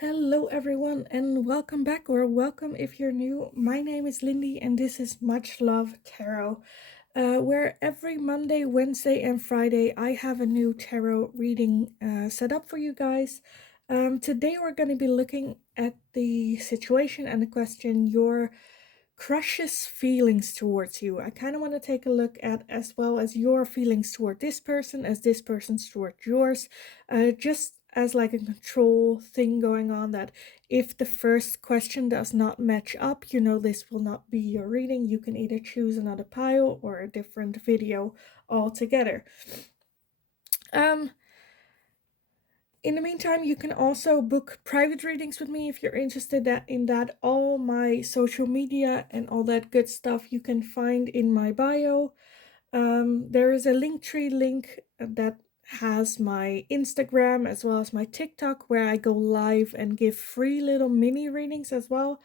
Hello, everyone, and welcome back, or welcome if you're new. My name is Lindy, and this is Much Love Tarot, where every Monday, Wednesday, and Friday I have a new tarot reading set up for you guys. Today, we're going to be looking at the situation and the question your crush's feelings towards you. I kind of want to take a look at as well as your feelings toward this person, as this person's toward yours, just as like a control thing going on, that if the first question does not match up, this will not be your reading. You can either choose another pile or a different video altogether. um in the meantime, you can also book private readings with me if you're interested in that. All my social media and all that good stuff you can find in my bio. There is a Linktree link that has my Instagram as well as my TikTok, where I go live and give free little mini readings as well.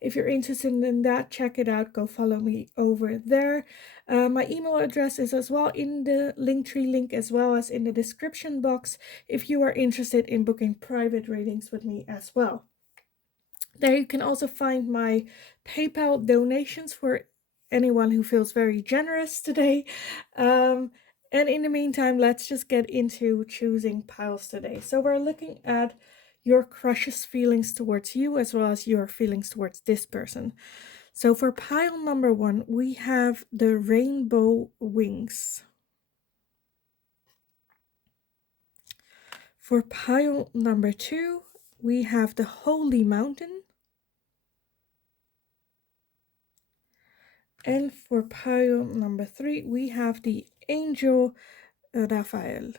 If you're interested in that, check it out. Go follow me over there. My email address is as well in the Linktree link, as well as in the description box, if you are interested in booking private readings with me as well. There you can also find my PayPal donations for anyone who feels very generous today. And in the meantime, let's just get into choosing piles today. So we're looking at your crush's feelings towards you, as well as your feelings towards this person. So for pile number 1, we have the rainbow wings. For pile number 2, we have the holy mountain. And for pile number 3, we have the angel Raphael.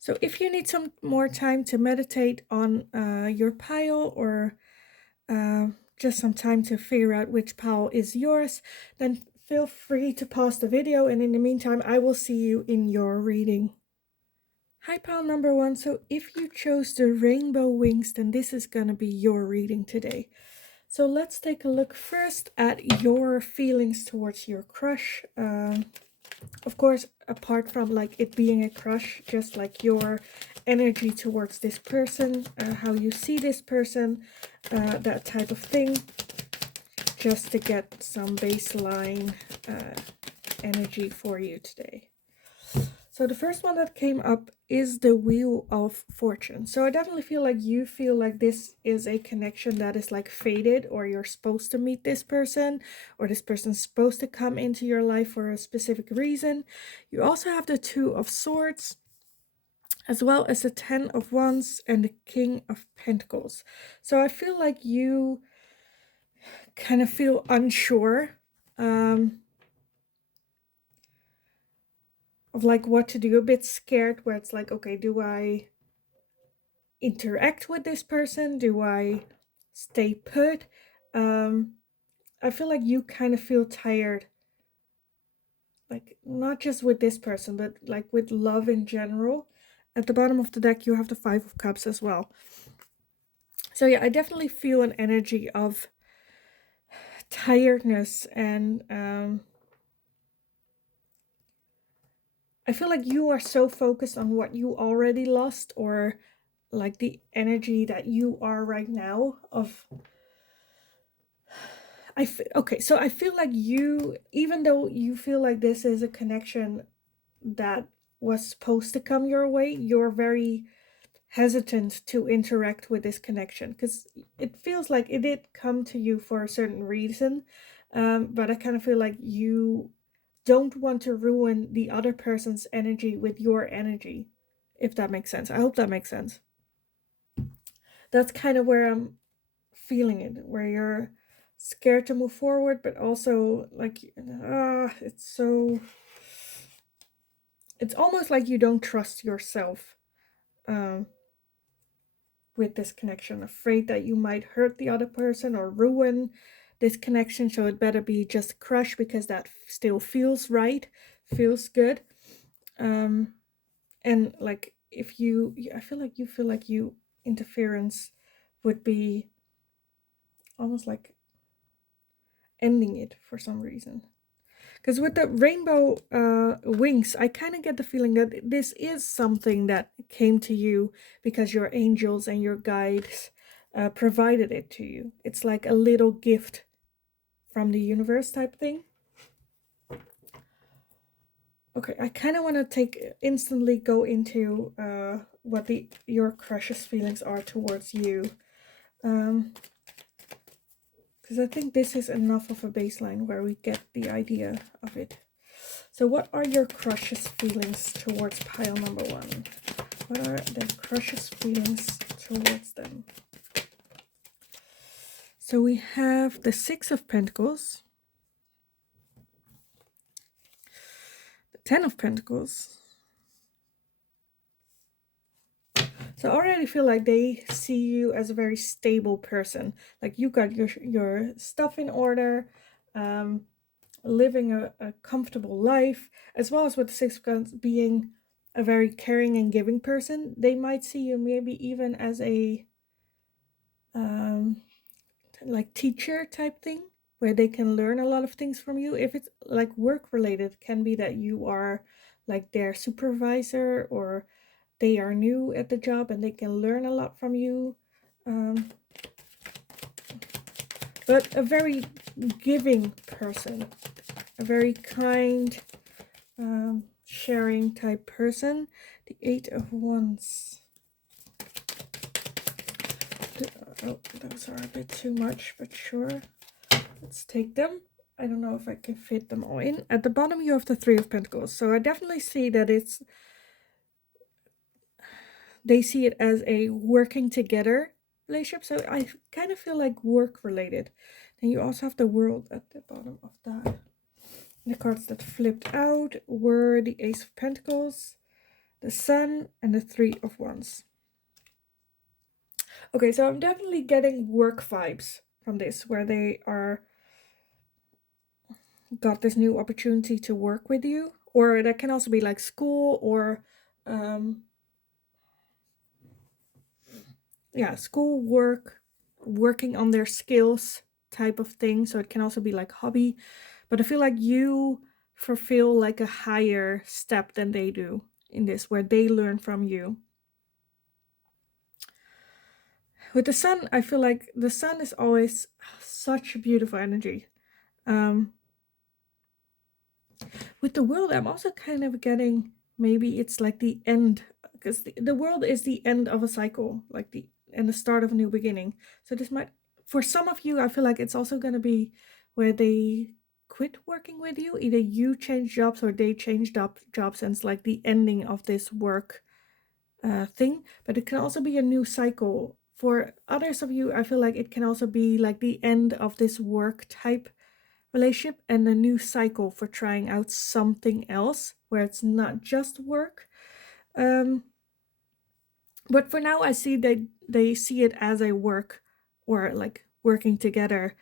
So if you need some more time to meditate on your pile, or just some time to figure out which pile is yours, then feel free to pause the video, and in the meantime, I will see you in your reading. Hi, pile number 1. So if you chose the rainbow wings, then this is gonna be your reading today. So let's take a look first at your feelings towards your crush. Of course, apart from like it being a crush, just like your energy towards this person, how you see this person, that type of thing, just to get some baseline energy for you today. So the first one that came up is the Wheel of Fortune. So I definitely feel like this is a connection that is like fated, or you're supposed to meet this person, or this person's supposed to come into your life for a specific reason. You also have the Two of Swords, as well as the Ten of Wands and the King of Pentacles. So I feel like you kind of feel unsure of like what to do, a bit scared, where it's like, okay, do I interact with this person? Do I stay put? I feel like you kind of feel tired, like not just with this person, but like with love in general. At the bottom of the deck, you have the Five of Cups as well. So yeah, I definitely feel an energy of tiredness, and I feel like you are so focused on what you already lost, or like the energy that you are right now of okay, so I feel like you, even though you feel like this is a connection that was supposed to come your way, you're very hesitant to interact with this connection, because it feels like it did come to you for a certain reason, but I kind of feel like you don't want to ruin the other person's energy with your energy, if that makes sense. I hope that makes sense. That's kind of where I'm feeling it, where you're scared to move forward, but also like it's almost like you don't trust yourself with this connection, afraid that you might hurt the other person or ruin this connection. So it better be just a crush, because that still feels right, feels good. And like if you I feel like you interference would be almost like ending it for some reason. Because with the rainbow wings, I kind of get the feeling that this is something that came to you because your angels and your guides provided it to you. It's like a little gift from the universe type thing. Okay, I kind of want to instantly go into what your crush's feelings are towards you. Because I think this is enough of a baseline where we get the idea of it. So what are your crush's feelings towards pile number 1? What are the crush's feelings towards them? So we have the 6 of Pentacles, the 10 of Pentacles. So I already feel like they see you as a very stable person. Like you got your stuff in order, living a comfortable life, as well as with the 6 of Cups being a very caring and giving person. They might see you maybe even as a like teacher type thing, where they can learn a lot of things from you. If it's like work related, it can be that you are like their supervisor, or they are new at the job and they can learn a lot from you. But a very giving person, a very kind, sharing type person. The 8 of Wands. Oh, those are a bit too much, but sure. Let's take them. I don't know if I can fit them all in. At the bottom you have the 3 of Pentacles. So I definitely see that they see it as a working together relationship. So I kind of feel like work related. Then you also have the World at the bottom of that. The cards that flipped out were the Ace of Pentacles, the Sun, and the 3 of Wands. Okay, so I'm definitely getting work vibes from this, where they are got this new opportunity to work with you, or that can also be like school, or school work, working on their skills type of thing. So it can also be like hobby, but I feel like you fulfill like a higher step than they do in this, where they learn from you. With the Sun, I feel like the Sun is always such a beautiful energy. With the World, I'm also kind of getting maybe it's like the end, because the World is the end of a cycle, like the start of a new beginning. So this might, for some of you, I feel like it's also going to be where they quit working with you. Either you change jobs or they changed up jobs, and it's like the ending of this work thing. But it can also be a new cycle. For others of you, I feel like it can also be like the end of this work type relationship and a new cycle for trying out something else where it's not just work. But for now, I see they see it as a work, or like working together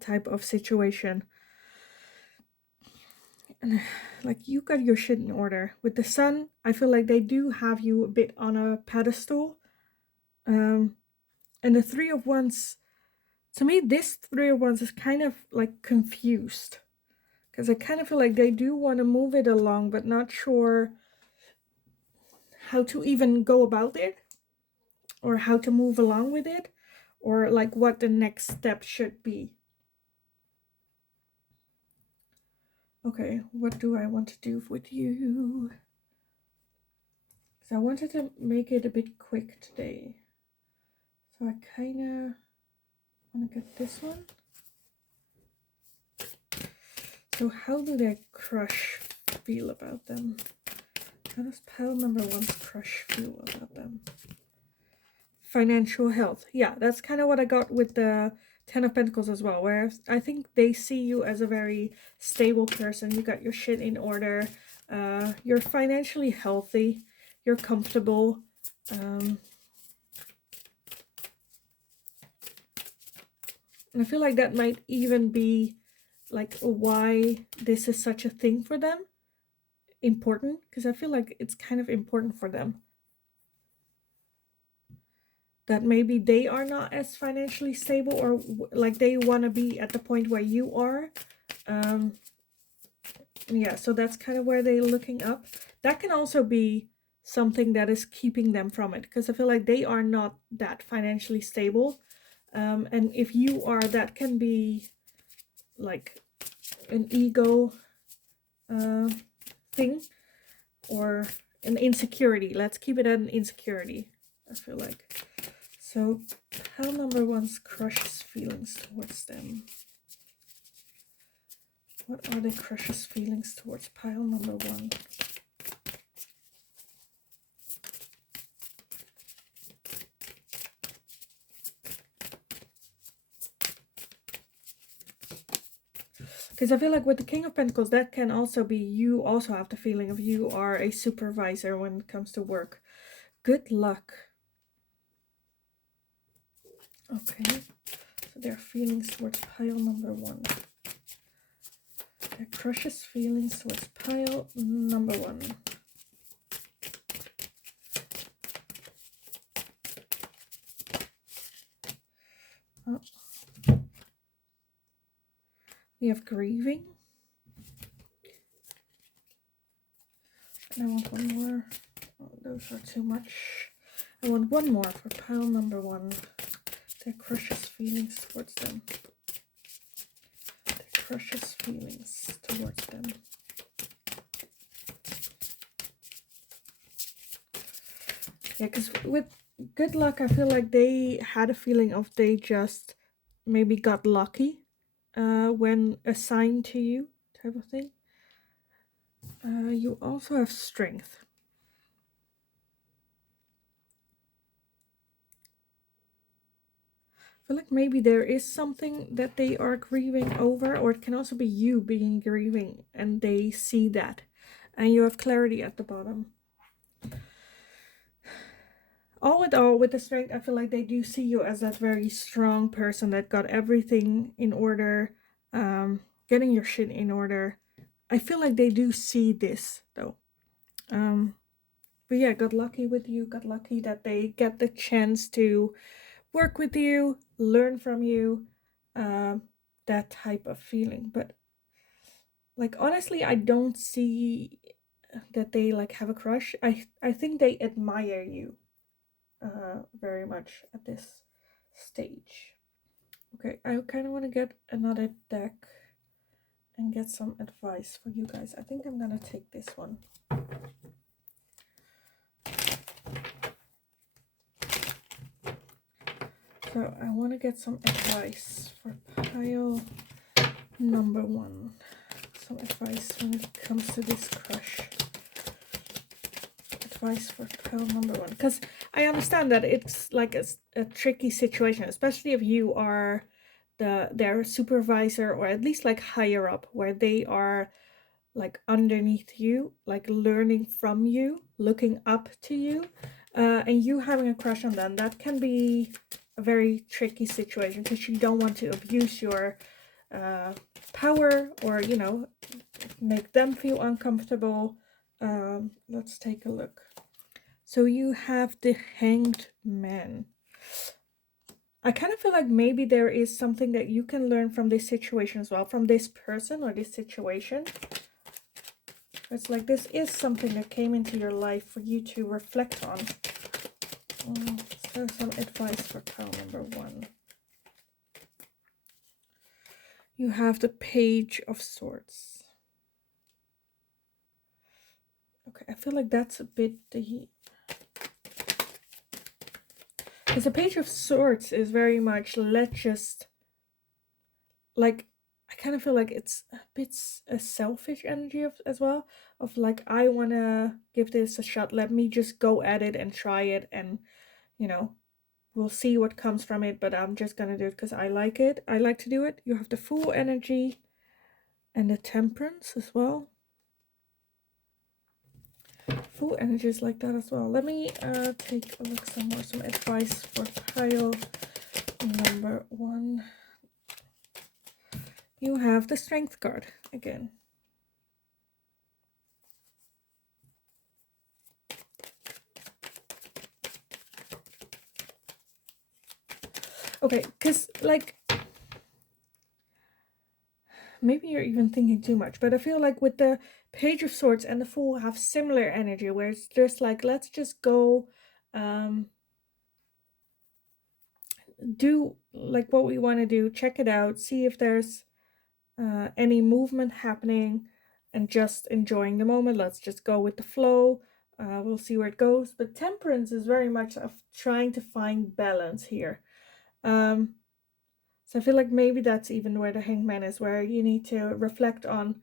type of situation. And like you got your shit in order. With the Sun, I feel like they do have you a bit on a pedestal. And the 3 of Wands, to me, this 3 of Wands is kind of like confused. Because I kind of feel like they do want to move it along, but not sure how to even go about it, or how to move along with it, or like what the next step should be. Okay, what do I want to do with you? Because I wanted to make it a bit quick today. So I kind of want to get this one. So how do their crush feel about them? How does pile number 1's crush feel about them? Financial health. Yeah, that's kind of what I got with the 10 of Pentacles as well, where I think they see you as a very stable person. You got your shit in order. You're financially healthy. You're comfortable. And I feel like that might even be like why this is such a thing for them. Important, because I feel like it's kind of important for them that maybe they are not as financially stable, or like they want to be at the point where you are. Yeah, so that's kind of where they're looking up. That can also be something that is keeping them from it, because I feel like they are not that financially stable. And if you are, that can be like an ego thing or an insecurity. Let's keep it at an insecurity, I feel like. So pile number one's crushes feelings towards them. What are the crushes feelings towards pile number one? Because I feel like with the King of Pentacles, that can also be, you also have the feeling of you are a supervisor when it comes to work. Good luck. Okay, so their feelings towards pile number one. Their crushes feelings towards pile number one. Oh. We have grieving. And I want one more. Oh, those are too much. I want one more for pile number one. Their crushes feelings towards them. Their crushes feelings towards them. Yeah, because with good luck, I feel like they had a feeling of they just maybe got lucky when assigned to you, type of thing. You also have strength. I feel like maybe there is something that they are grieving over, or it can also be you being grieving and they see that. And you have clarity at the bottom. All in all, with the strength, I feel like they do see you as that very strong person that got everything in order, getting your shit in order. I feel like they do see this, though. But yeah, got lucky with you, got lucky that they get the chance to work with you, learn from you, that type of feeling. But like honestly, I don't see that they like have a crush. I think they admire you very much at this stage. Okay, I kind of want to get another deck and get some advice for you guys. I think I'm gonna take this one. So I want to get some advice for pile number one. Some advice when it comes to this crush. Advice for pile number one. Because I understand that it's like a tricky situation, especially if you are their supervisor, or at least like higher up, where they are like underneath you, like learning from you, looking up to you, and you having a crush on them. That can be a very tricky situation because you don't want to abuse your power, or you know, make them feel uncomfortable. Let's take a look. So you have the Hanged Man. I kind of feel like maybe there is something that you can learn from this situation as well, from this person or this situation. It's like this is something that came into your life for you to reflect on. So some advice for pile number one. You have the Page of Swords. Okay, I feel like that's a bit the... Because the Page of Swords is very much, let's just... Like, I kind of feel like it's a bit a selfish energy as well. Of like, I want to give this a shot. Let me just go at it and try it. And, you know, we'll see what comes from it. But I'm just going to do it because I like it. I like to do it. You have the Fool energy and the Temperance as well. Full energies like that as well. Let me take a look some more. Some advice for pile number one. You have the Strength card again. Okay, because like maybe you're even thinking too much, but I feel like with the Page of Swords and the Fool have similar energy, where it's just like, let's just go do like what we want to do, check it out, see if there's any movement happening, and just enjoying the moment. Let's just go with the flow. We'll see where it goes. But Temperance is very much of trying to find balance here. So I feel like maybe that's even where the Hangman is, where you need to reflect on,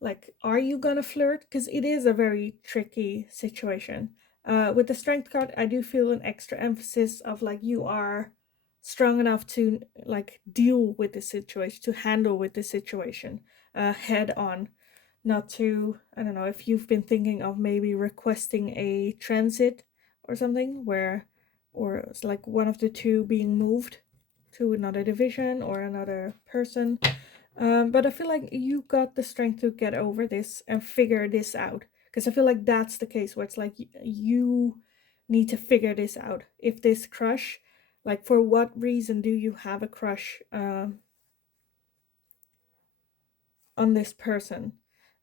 like, are you gonna flirt? Because it is a very tricky situation. With the Strength card, I do feel an extra emphasis of like you are strong enough to like deal with the situation, to handle with the situation head on, not to, I don't know, if you've been thinking of maybe requesting a transit or something where, or it's like one of the two being moved to another division or another person. But I feel like you got the strength to get over this and figure this out. Because I feel like that's the case where it's like you need to figure this out. If this crush, like, for what reason do you have a crush on this person?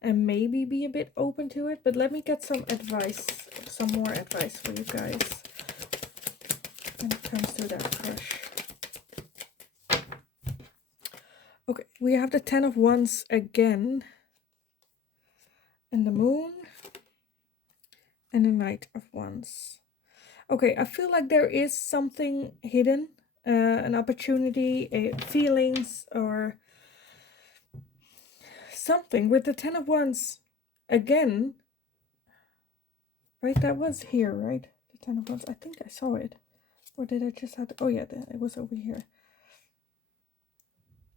And maybe be a bit open to it. But let me get some advice, some more advice for you guys when it comes to that crush. Okay, we have the Ten of Wands again, and the Moon, and the Knight of Wands. Okay, I feel like there is something hidden, an opportunity, feelings, or something with the Ten of Wands again. Right, that was here, right? The Ten of Wands. I think I saw it. Or did I just have to... Oh yeah, it was over here.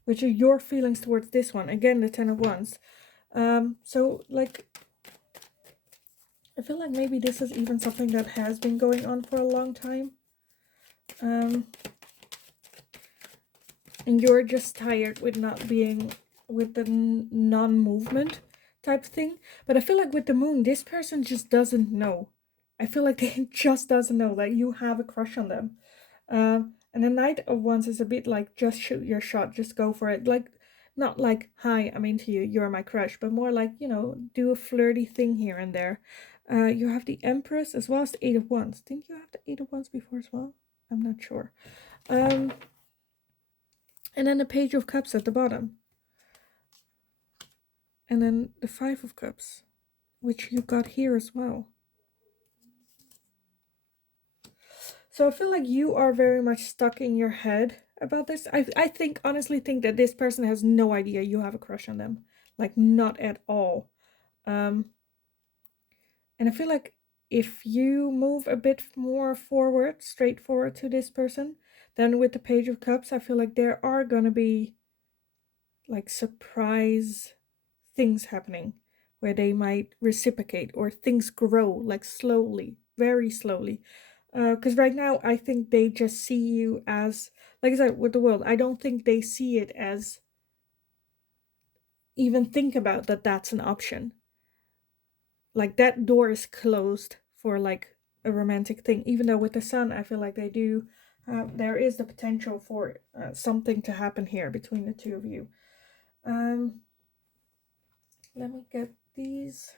Which are your feelings towards this one. Again, the Ten of Wands. So, like, I feel like maybe this is even something that has been going on for a long time. And you're just tired with not being with the non-movement type thing. But I feel like with the Moon, this person just doesn't know. I feel like they just doesn't know that you have a crush on them. And the Knight of Wands is a bit like, just shoot your shot, just go for it. Like, not like, hi, I'm into you, you're my crush, but more like, you know, do a flirty thing here and there. You have the Empress as well as the Eight of Wands. Didn't you have the Eight of Wands before as well? I'm not sure. And then the Page of Cups at the bottom. And then the Five of Cups, which you got here as well. So I feel like you are very much stuck in your head about this. I think, honestly think that this person has no idea you have a crush on them. Like, not at all. And I feel like if you move a bit more forward, straightforward to this person, then with the Page of Cups, I feel like there are gonna be like surprise things happening where they might reciprocate or things grow like slowly, very slowly. Because right now I think they just see you as, like I said, with the world, I don't think they see it as, even think about that that's an option. Like, that door is closed for like a romantic thing, even though with the Sun I feel like they do, there is the potential for something to happen here between the two of you. Let me get these.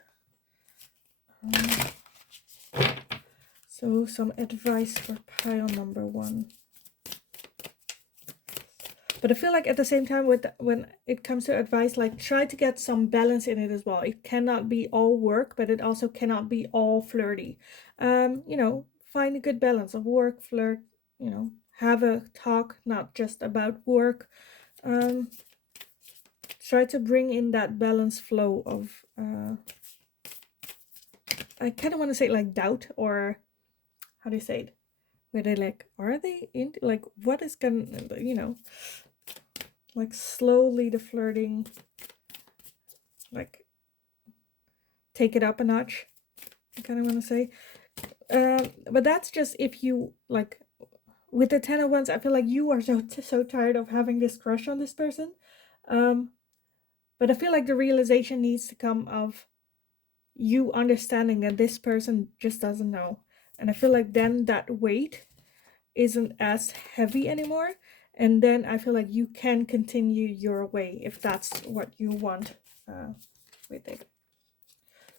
So some advice for pile number 1. But I feel like at the same time, when it comes to advice, like, try to get some balance in it as well. It cannot be all work, but it also cannot be all flirty. You know, find a good balance of work, flirt, you know, have a talk, not just about work. Try to bring in that balance flow of, I kind of want to say like doubt, or how do you say it? Where they like, are they in, like, what is gonna, you know, like slowly the flirting, like take it up a notch, I kind of want to say. But that's just if you, like, with the Ten of Wands, I feel like you are so tired of having this crush on this person. But I feel like the realization needs to come of you understanding that this person just doesn't know. And I feel like then that weight isn't as heavy anymore. And then I feel like you can continue your way if that's what you want with it.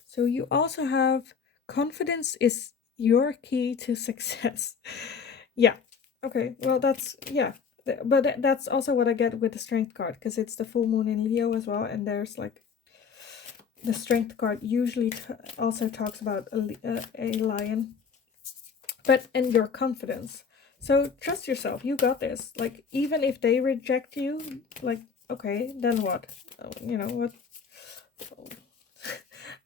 So you also have confidence is your key to success. Yeah. Okay. Well, that's, yeah. But that's also what I get with the strength card, because it's the full moon in Leo as well. And there's like the strength card usually also talks about a lion, but and your confidence. So trust yourself. You got this. Like, even if they reject you, like, okay, then what? You know what?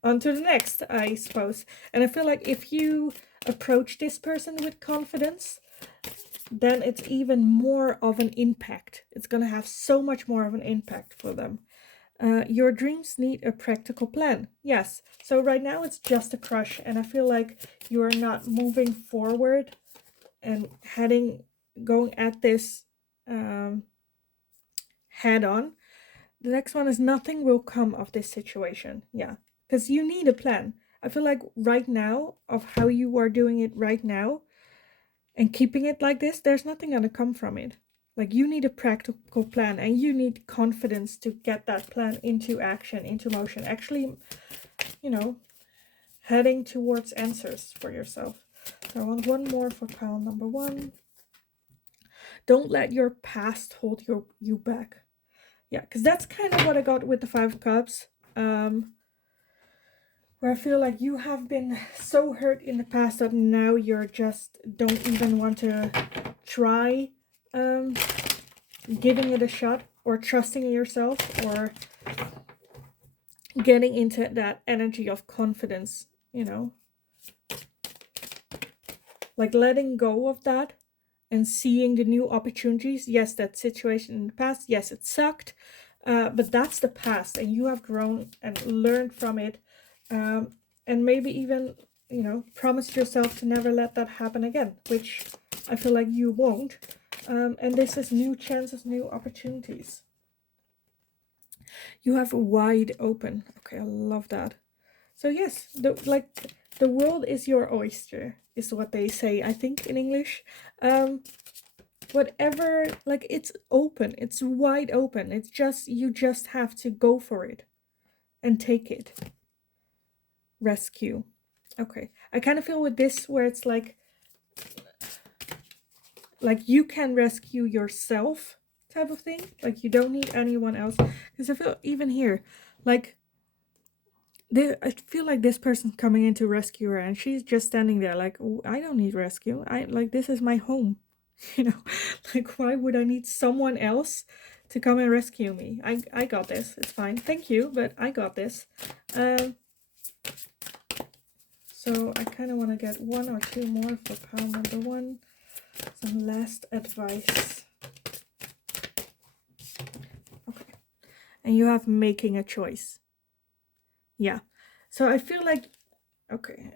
On to the next, I suppose. And I feel like if you approach this person with confidence, then it's even more of an impact. It's going to have so much more of an impact for them. Your dreams need a practical plan. Yes. So right now it's just a crush, and I feel like you are not moving forward and going at this head on. The next one is nothing will come of this situation. Yeah. Because you need a plan. I feel like right now, of how you are doing it right now and keeping it like this, there's nothing going to come from it. Like, you need a practical plan, and you need confidence to get that plan into action, into motion. Actually, heading towards answers for yourself. So I want one more for pile number 1. Don't let your past hold you back. Yeah, because that's kind of what I got with the 5 of Cups. Where I feel like you have been so hurt in the past that now you're just don't even want to try giving it a shot, or trusting in yourself, or getting into that energy of confidence, like letting go of that and seeing the new opportunities. Yes, that situation in the past, yes, it sucked, but that's the past, and you have grown and learned from it, and maybe even, promise yourself to never let that happen again, which I feel like you won't. And this is new chances, new opportunities. You have wide open. Okay, I love that. So yes, the world is your oyster, is what they say, I think, in English. Whatever, like, it's open, it's wide open. It's just, you just have to go for it and take it. Rescue. Okay, I kind of feel with this where it's like you can rescue yourself type of thing. Like, you don't need anyone else. Because I feel even here, like, I feel like this person's coming in to rescue her, and she's just standing there like, oh, I don't need rescue. This is my home. Like, why would I need someone else to come and rescue me? I got this. It's fine. Thank you, but I got this. So I kind of want to get 1 or 2 more for pile number 1. Some last advice. Okay. And you have making a choice. Yeah. So I feel like, okay,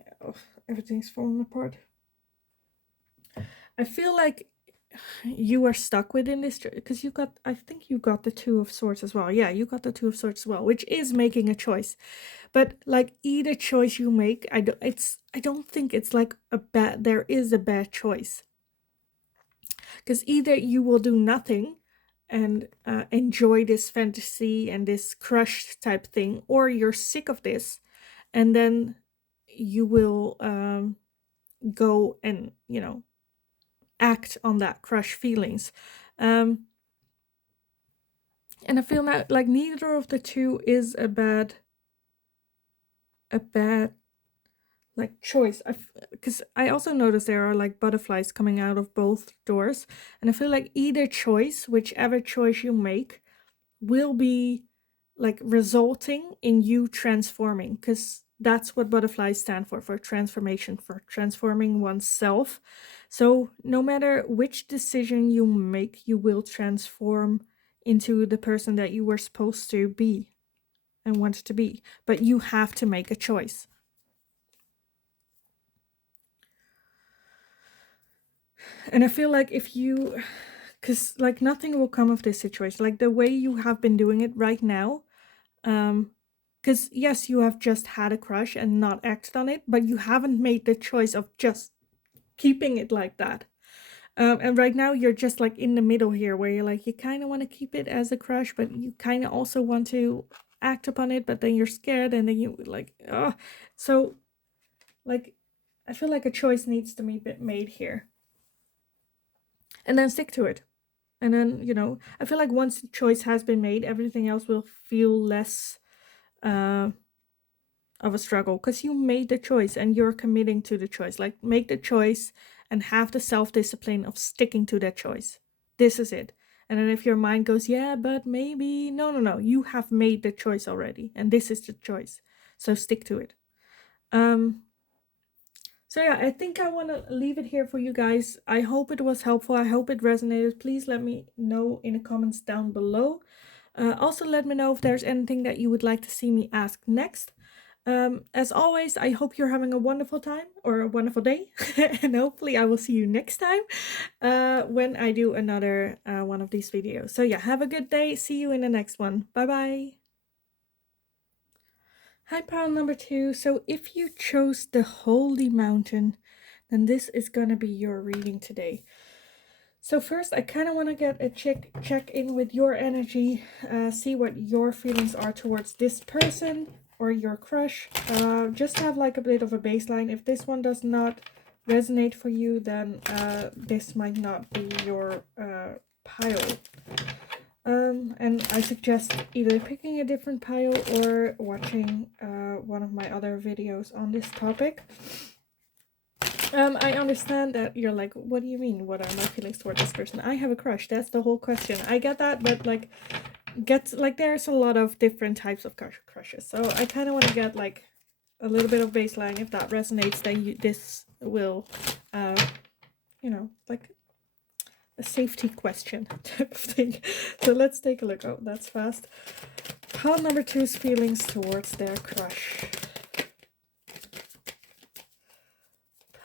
everything's falling apart. I feel like you are stuck within this, because I think you got the 2 of Swords as well. Yeah, you got the 2 of Swords as well, which is making a choice. But like, either choice you make, I don't think it's like there is a bad choice. Because either you will do nothing and enjoy this fantasy and this crush type thing, or you're sick of this, and then you will go and, act on that crush feelings. And I feel now like neither of the 2 is a bad like choice. Because I also noticed there are like butterflies coming out of both doors, and I feel like either choice, whichever choice you make, will be like resulting in you transforming, because that's what butterflies stand for transformation, for transforming oneself. So no matter which decision you make, you will transform into the person that you were supposed to be and wanted to be, but you have to make a choice. And I feel like because like nothing will come of this situation, like the way you have been doing it right now, because yes, you have just had a crush and not acted on it, but you haven't made the choice of just keeping it like that. And right now you're just like in the middle here where you're like, you kind of want to keep it as a crush, but you kind of also want to act upon it, but then you're scared and then you like, oh. So like, I feel like a choice needs to be made here. And then stick to it. And then, you know, I feel like once the choice has been made, everything else will feel less of a struggle because you made the choice and you're committing to the choice. Like, make the choice and have the self-discipline of sticking to that choice. This is it. And then if your mind goes, yeah, but maybe, no, you have made the choice already, and this is the choice. So stick to it. So yeah, I think I want to leave it here for you guys. I hope it was helpful. I hope it resonated. Please let me know in the comments down below. Also, let me know if there's anything that you would like to see me ask next. As always, I hope you're having a wonderful time or a wonderful day. And hopefully I will see you next time when I do another one of these videos. So yeah, have a good day. See you in the next one. Bye-bye. Hi, pile number 2. So if you chose the Holy Mountain, then this is gonna be your reading today. So first, I kind of want to get a check in with your energy, see what your feelings are towards this person or your crush. Just have like a bit of a baseline. If this one does not resonate for you, then this might not be your pile. And I suggest either picking a different pile or watching one of my other videos on this topic. I understand that you're like, what do you mean? What are my feelings toward this person? I have a crush. That's the whole question. I get that, but like, there's a lot of different types of crushes. So I kind of want to get like a little bit of baseline. If that resonates, then this will, you know, like a safety question type of thing. So let's take a look. Oh, that's fast. Pile number 2's feelings towards their crush.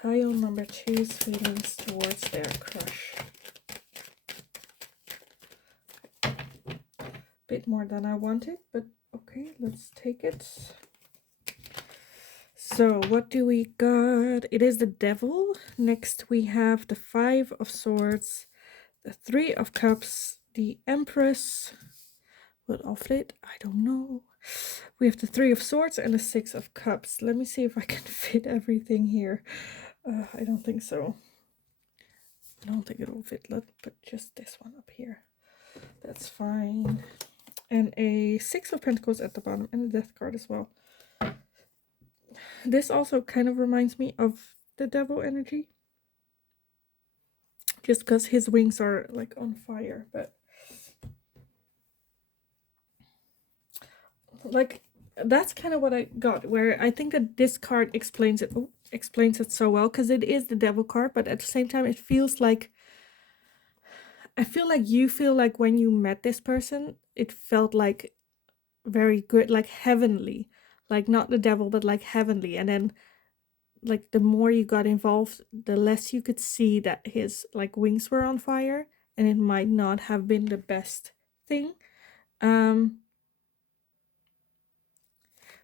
Pile number 2's feelings towards their crush. Bit more than I wanted, but okay, let's take it. So what do we got? It is the Devil. Next we have the 5 of Swords, the 3 of Cups, the Empress. What of it? I don't know. We have the 3 of Swords and the 6 of Cups. Let me see if I can fit everything here. I don't think so. I don't think it will fit. Let's put just this one up here. That's fine. And a 6 of Pentacles at the bottom and a Death card as well. This also kind of reminds me of the Devil energy. Just because his wings are like on fire, but like that's kind of what I got, where I think that this card explains it so well, because it is the Devil card, but at the same time it feels like, I feel like you feel like when you met this person, it felt like very good, like heavenly, like not the devil, but like heavenly. And then like the more you got involved, the less you could see that his like wings were on fire, and it might not have been the best thing.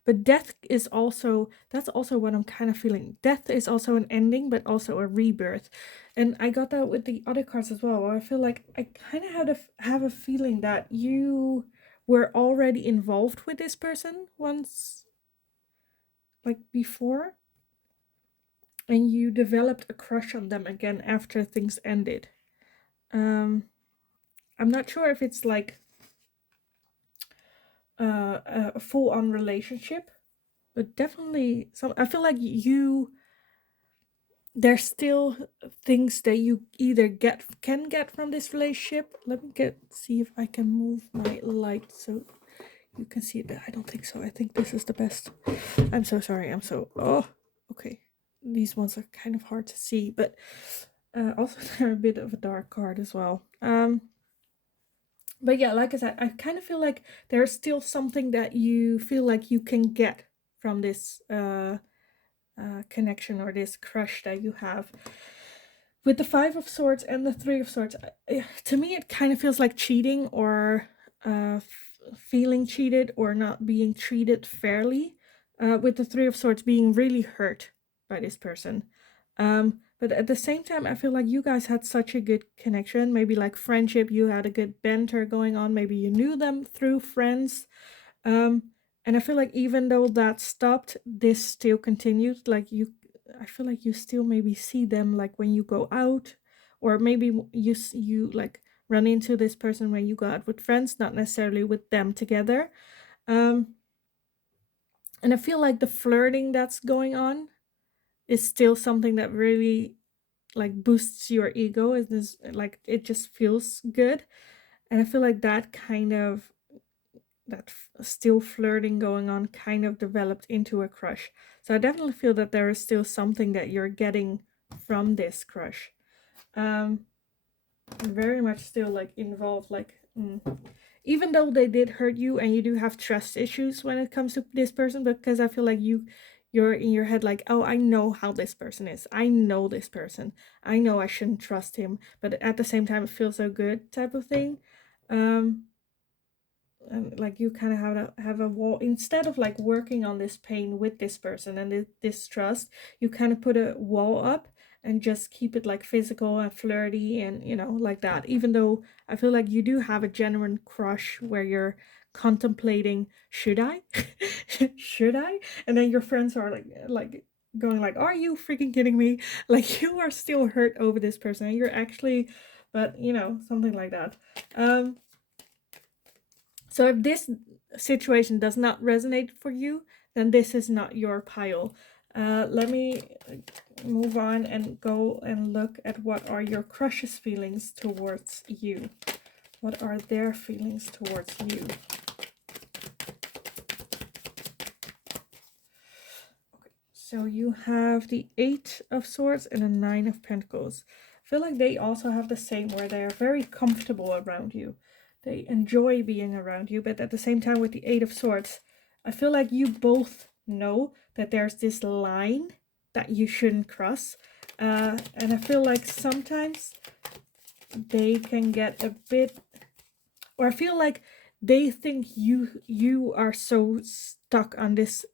But death is also, that's also what I'm kind of feeling. Death is also an ending, but also a rebirth. And I got that with the other cards as well. I feel like I kind of have a feeling that you were already involved with this person once, like before, and you developed a crush on them again after things ended. I'm not sure if it's like a full-on relationship, but definitely some. I feel like there's still things that you either can get from this relationship. Let me see if I can move my light so you can see that. I don't think so. I think this is the best. I'm so sorry. Okay. These ones are kind of hard to see, but also they're a bit of a dark card as well. But yeah, like I said, I kind of feel like there's still something that you feel like you can get from this connection or this crush that you have. With the 5 of Swords and the 3 of Swords, to me it kind of feels like cheating, or feeling cheated, or not being treated fairly. With the 3 of Swords being really hurt by this person. But But at the same time, I feel like you guys had such a good connection. Maybe like friendship, you had a good banter going on. Maybe you knew them through friends. Um, and I feel like even though that stopped, this still continued. I feel like you still maybe see them like when you go out, or maybe you like run into this person when you go out with friends, not necessarily with them together. Um, and I feel like the flirting that's going on is still something that really like boosts your ego. Is like it just feels good, and I feel like still flirting going on kind of developed into a crush. So I definitely feel that there is still something that you're getting from this crush. Very much still like involved, like even though they did hurt you and you do have trust issues when it comes to this person, because I feel like you're in your head like, oh, I know how this person is, I know this person, I know I shouldn't trust him, but at the same time it feels so good type of thing. And like you kind of have a wall, instead of like working on this pain with this person and this trust, you kind of put a wall up and just keep it like physical and flirty and like that, even though I feel like you do have a genuine crush where you're contemplating, should I should I, and then your friends are like going like, are you freaking kidding me, like you are still hurt over this person and you're actually, but something like that. So if this situation does not resonate for you, then this is not your pile. Let me move on and go and look at what are your crush's feelings towards you. What are their feelings towards you? Okay, so you have the 8 of Swords and a 9 of Pentacles. I feel like they also have the same, where they are very comfortable around you. They enjoy being around you, but at the same time with the 8 of Swords, I feel like you both know that there's this line that you shouldn't cross. And I feel like sometimes they can get a bit, or I feel like they think you are so stuck on this,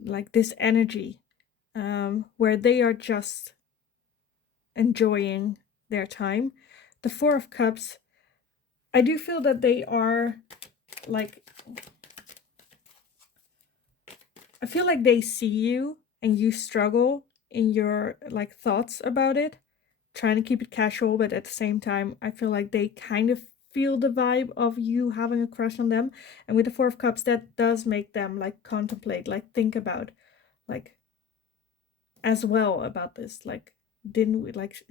like this energy, where they are just enjoying their time. The 4 of Cups, I do feel that they are like, I feel like they see you and you struggle in your like thoughts about it, trying to keep it casual, but at the same time I feel like they kind of feel the vibe of you having a crush on them. And with the 4 of Cups, that does make them like contemplate, like think about, like as well about this, like didn't we like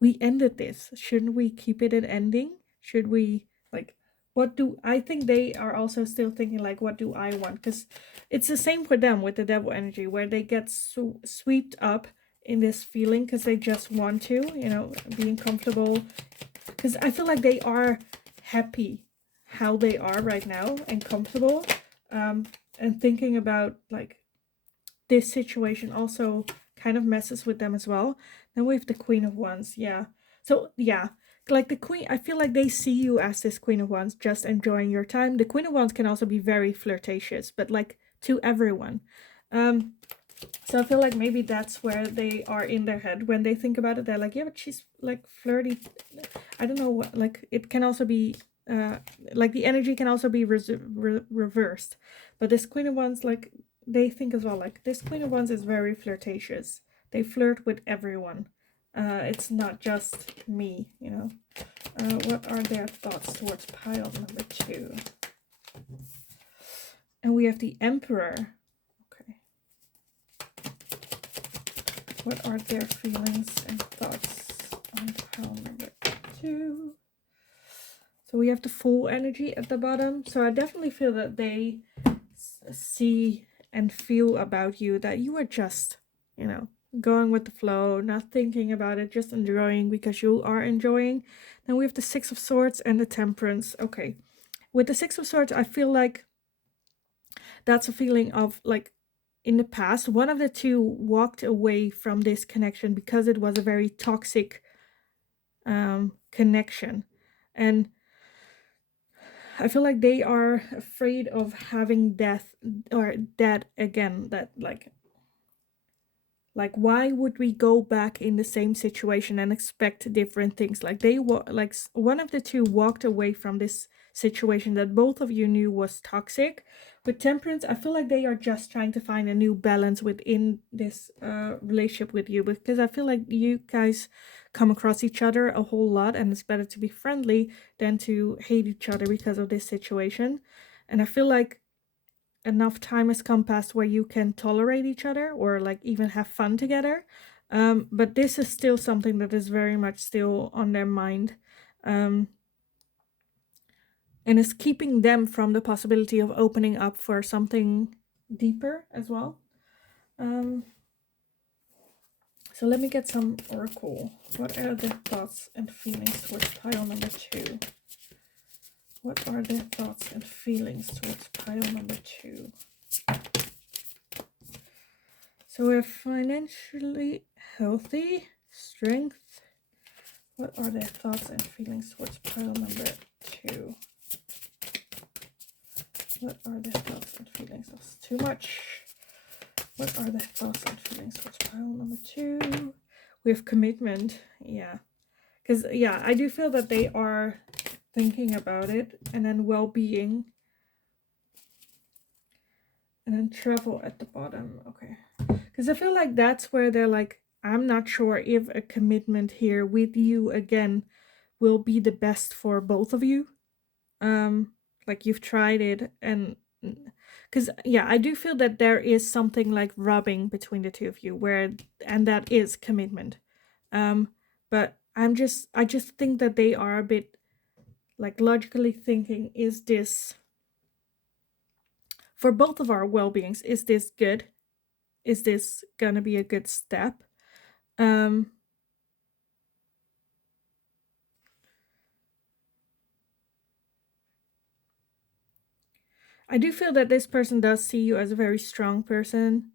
we ended this, shouldn't we keep it an ending, should we like, what do I think they are also still thinking, like what do I want, because it's the same for them with the Devil energy, where they get swept up in this feeling because they just want to, being comfortable, because I feel like they are happy how they are right now and comfortable, and thinking about like this situation also kind of messes with them as well. Then we have the Queen of Wands. Yeah. So yeah, like the Queen, I feel like they see you as this Queen of Wands, just enjoying your time. The Queen of Wands can also be very flirtatious, but like to everyone. So I feel like maybe that's where they are in their head when they think about it. They're like, yeah, but she's like flirty. I don't know what, like it can also be like the energy can also be reversed. But this Queen of Wands, like they think as well, like this Queen of Wands is very flirtatious. They flirt with everyone. It's not just me, what are their thoughts towards pile number 2? And we have the Emperor. Okay. What are their feelings and thoughts on pile number 2? So we have the Fool energy at the bottom. So I definitely feel that they see and feel about you that you are just, going with the flow, not thinking about it, just enjoying because you are enjoying. Then we have the 6 of Swords and the Temperance. Okay. With the 6 of Swords, I feel like that's a feeling of like in the past, one of the two walked away from this connection because it was a very toxic connection. And I feel like they are afraid of having death or dead again, that like Like, why would we go back in the same situation and expect different things? Like, one of the two walked away from this situation that both of you knew was toxic. With Temperance, I feel like they are just trying to find a new balance within this relationship with you, because I feel like you guys come across each other a whole lot, and it's better to be friendly than to hate each other because of this situation. And I feel like enough time has come past where you can tolerate each other or like even have fun together. But this is still something that is very much still on their mind. And is keeping them from the possibility of opening up for something deeper as well. So let me get some oracle. What are the thoughts and feelings towards pile number 2? What are the thoughts and feelings towards pile number 2? So we're financially healthy, strength. What are their thoughts and feelings towards pile number 2? What are their thoughts and feelings? That's too much. What are their thoughts and feelings towards pile number 2? We have commitment. Yeah. Because, yeah, I do feel that they are thinking about it. And then well-being. And then travel at the bottom. Okay. Because I feel like that's where they're like, I'm not sure if a commitment here with you again will be the best for both of you. Like you've tried it, and because yeah, I do feel that there is something like rubbing between the two of you and that is commitment. But I just think that they are a bit like logically thinking, is this for both of our well-beings, is this good? Is this gonna be a good step? I do feel that this person does see you as a very strong person.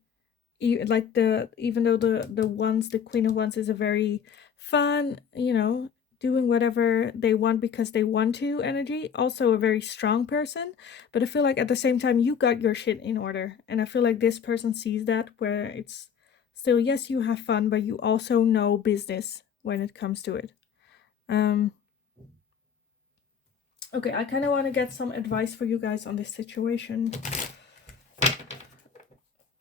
Even though the Queen of Wands is a very fun, doing whatever they want because they want to energy, also a very strong person. But I feel like at the same time you got your shit in order, and I feel like this person sees that, where it's still, yes, you have fun, but you also know business when it comes to it. Okay, I kind of want to get some advice for you guys on this situation.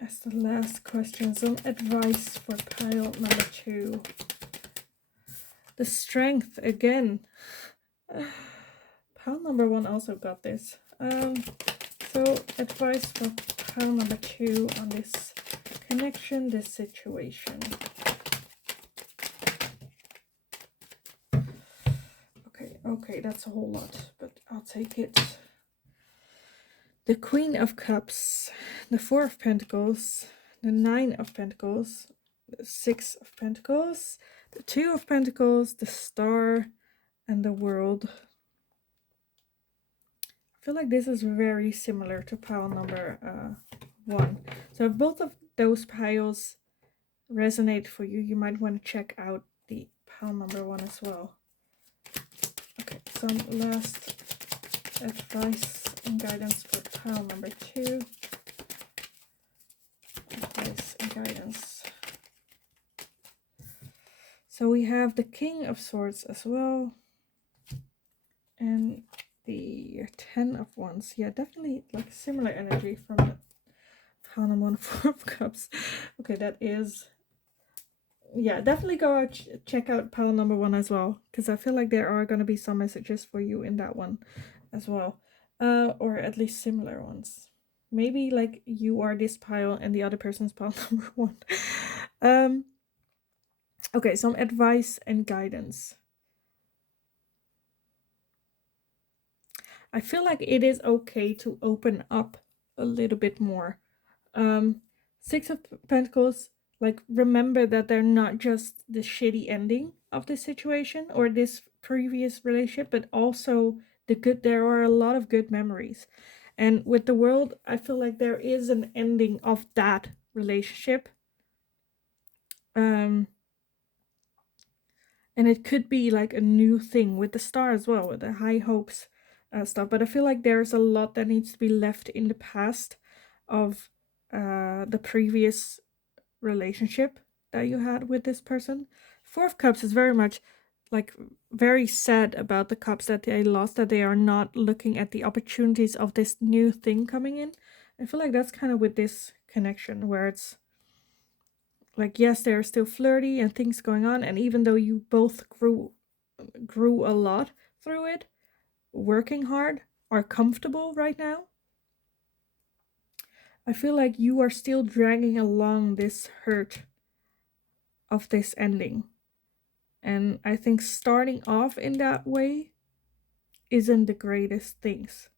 As the last question, some advice for pile number 2. The strength again. Pile number 1 also got this. So advice for pile number 2 on this connection, this situation. Okay, that's a whole lot, but I'll take it. The Queen of Cups, the 4 of Pentacles, the 9 of Pentacles, the 6 of Pentacles, the 2 of Pentacles, the Star, and the World. I feel like this is very similar to pile number 1. So if both of those piles resonate for you, you might want to check out the pile number 1 as well. Okay, some last advice and guidance for pile number 2. Advice and guidance. So we have the King of Swords as well. And the 10 of Wands. Yeah, definitely like similar energy from the pile number 1, 4 of Cups. Okay, that is... yeah, definitely go out, check out pile number 1 as well, because I feel like there are going to be some messages for you in that one as well, or at least similar ones. Maybe like you are this pile and the other person's pile number 1. Okay, some advice and guidance. I feel like it is okay to open up a little bit more. 6 of Pentacles, like remember that they're not just the shitty ending of this situation or this previous relationship, but also there are a lot of good memories. And with the World, I feel like there is an ending of that relationship. And it could be like a new thing with the Star as well, with the high hopes stuff. But I feel like there's a lot that needs to be left in the past of the previous relationship. that you had with this person. Four of Cups is very much like very sad about the cups that they lost, that they are not looking at the opportunities of this new thing coming in. I feel like that's kind of with this connection where it's like, yes, they're still flirty and things going on, and even though you both grew a lot through it, working hard, are comfortable right now, I feel like you are still dragging along this hurt of this ending. And I think starting off in that way isn't the greatest things.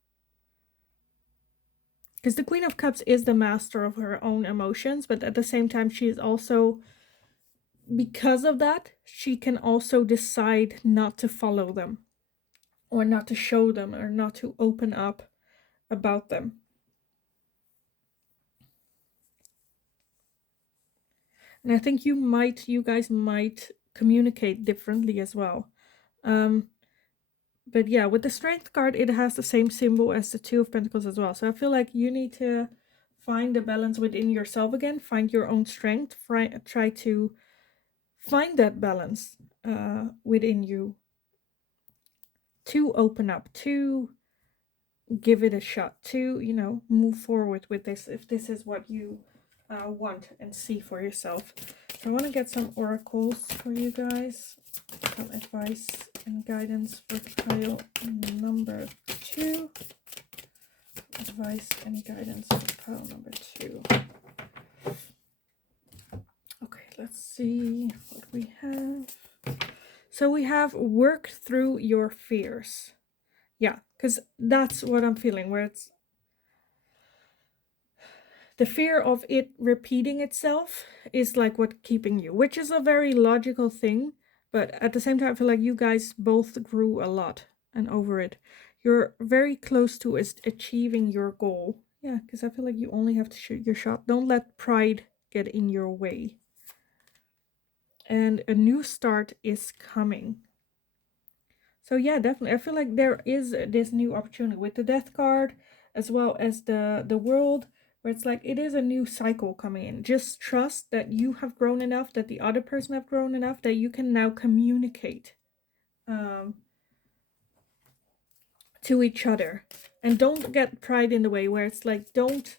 Because the Queen of Cups is the master of her own emotions, but at the same time, she is also, because of that, she can also decide not to follow them, or not to show them, or not to open up about them. And I think you guys might communicate differently as well. But yeah, with the Strength card, it has the same symbol as the Two of Pentacles as well. So I feel like you need to find the balance within yourself again, find your own strength, try to find that balance within you to open up, to give it a shot, to, move forward with this, if this is what you want and see for yourself. So I want to get some oracles for you guys, some advice and guidance for pile number 2. Advice and guidance for pile number 2. Okay, let's see what we have. So we have work through your fears. Yeah, because that's what I'm feeling, where it's the fear of it repeating itself is like what keeping you, which is a very logical thing. But at the same time, I feel like you guys both grew a lot and over it. You're very close to achieving your goal. Yeah, because I feel like you only have to shoot your shot. Don't let pride get in your way. And a new start is coming. So yeah, definitely. I feel like there is this new opportunity with the Death card, as well as the World, where it's like it is a new cycle coming in. Just trust that you have grown enough, that the other person have grown enough, that you can now communicate to each other. And don't get pride in the way, where it's like, don't,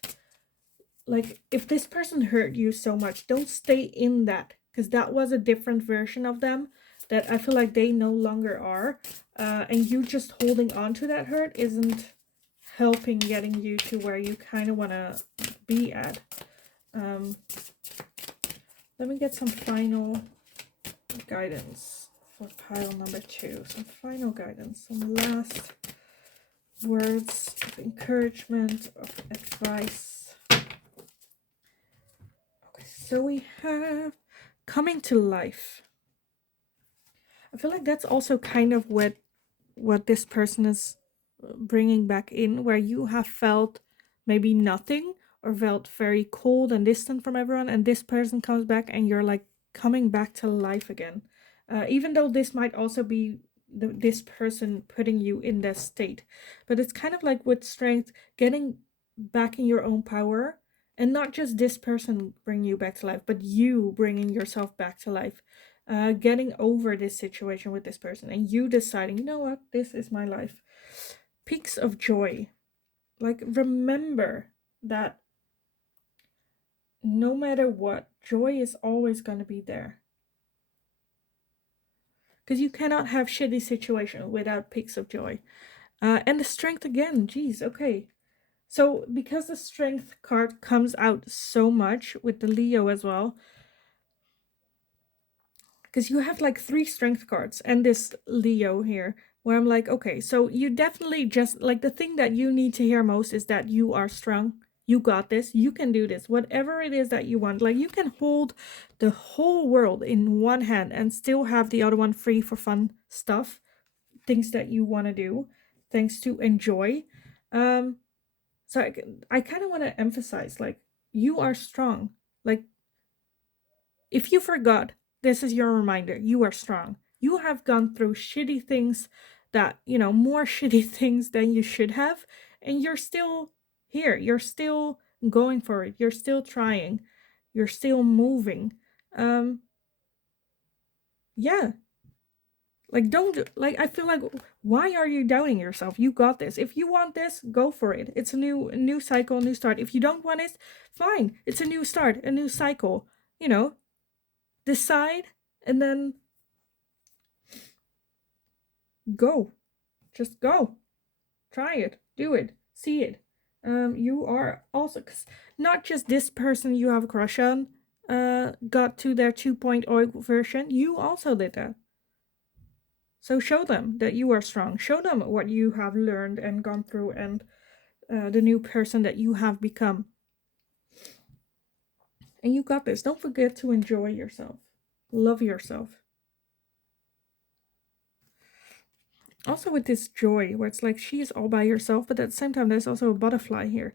like, if this person hurt you so much, don't stay in that, because that was a different version of them that I feel like they no longer are. And you just holding on to that hurt isn't helping getting you to where you kind of want to be at. Let me get some final guidance for pile number 2. Some final guidance, some last words of encouragement, of advice. Okay, so we have coming to life. I feel like that's also kind of what this person is bringing back in, where you have felt maybe nothing or felt very cold and distant from everyone, and this person comes back and you're like coming back to life again. Even though this might also be this person putting you in that state, but it's kind of like with Strength, getting back in your own power, and not just this person bringing you back to life, but you bringing yourself back to life. Getting over this situation with this person, and you deciding, you know what, this is my life. Peaks of joy. Like, remember that no matter what, joy is always going to be there. Because you cannot have shitty situation without peaks of joy. And the Strength again, geez, okay. So because the Strength card comes out so much with the Leo as well, because you have like 3 Strength cards and this Leo here, where I'm like, okay, so you definitely just, like, the thing that you need to hear most is that you are strong. You got this. You can do this. Whatever it is that you want. Like, you can hold the whole world in one hand and still have the other one free for fun stuff. Things that you want to do. Things to enjoy. So I kind of want to emphasize, like, you are strong. Like, if you forgot, this is your reminder. You are strong. You have gone through shitty things that, more shitty things than you should have. And you're still here. You're still going for it. You're still trying. You're still moving. Um, yeah, like like I feel like why are you doubting yourself? You got this. If you want this, go for it. It's a new cycle, new start. If you don't want it, fine. It's a new start, a new cycle. You know, decide and then go. Just go. Try it. Do it. See it. You are also 'cause not just this person you have a crush on got to their 2.0 version. You also did that. So show them that you are strong. Show them what you have learned and gone through and the new person that you have become. And you got this. Don't forget to enjoy yourself. Love yourself. Also with this joy where it's like she is all by herself, but at the same time there's also a butterfly here.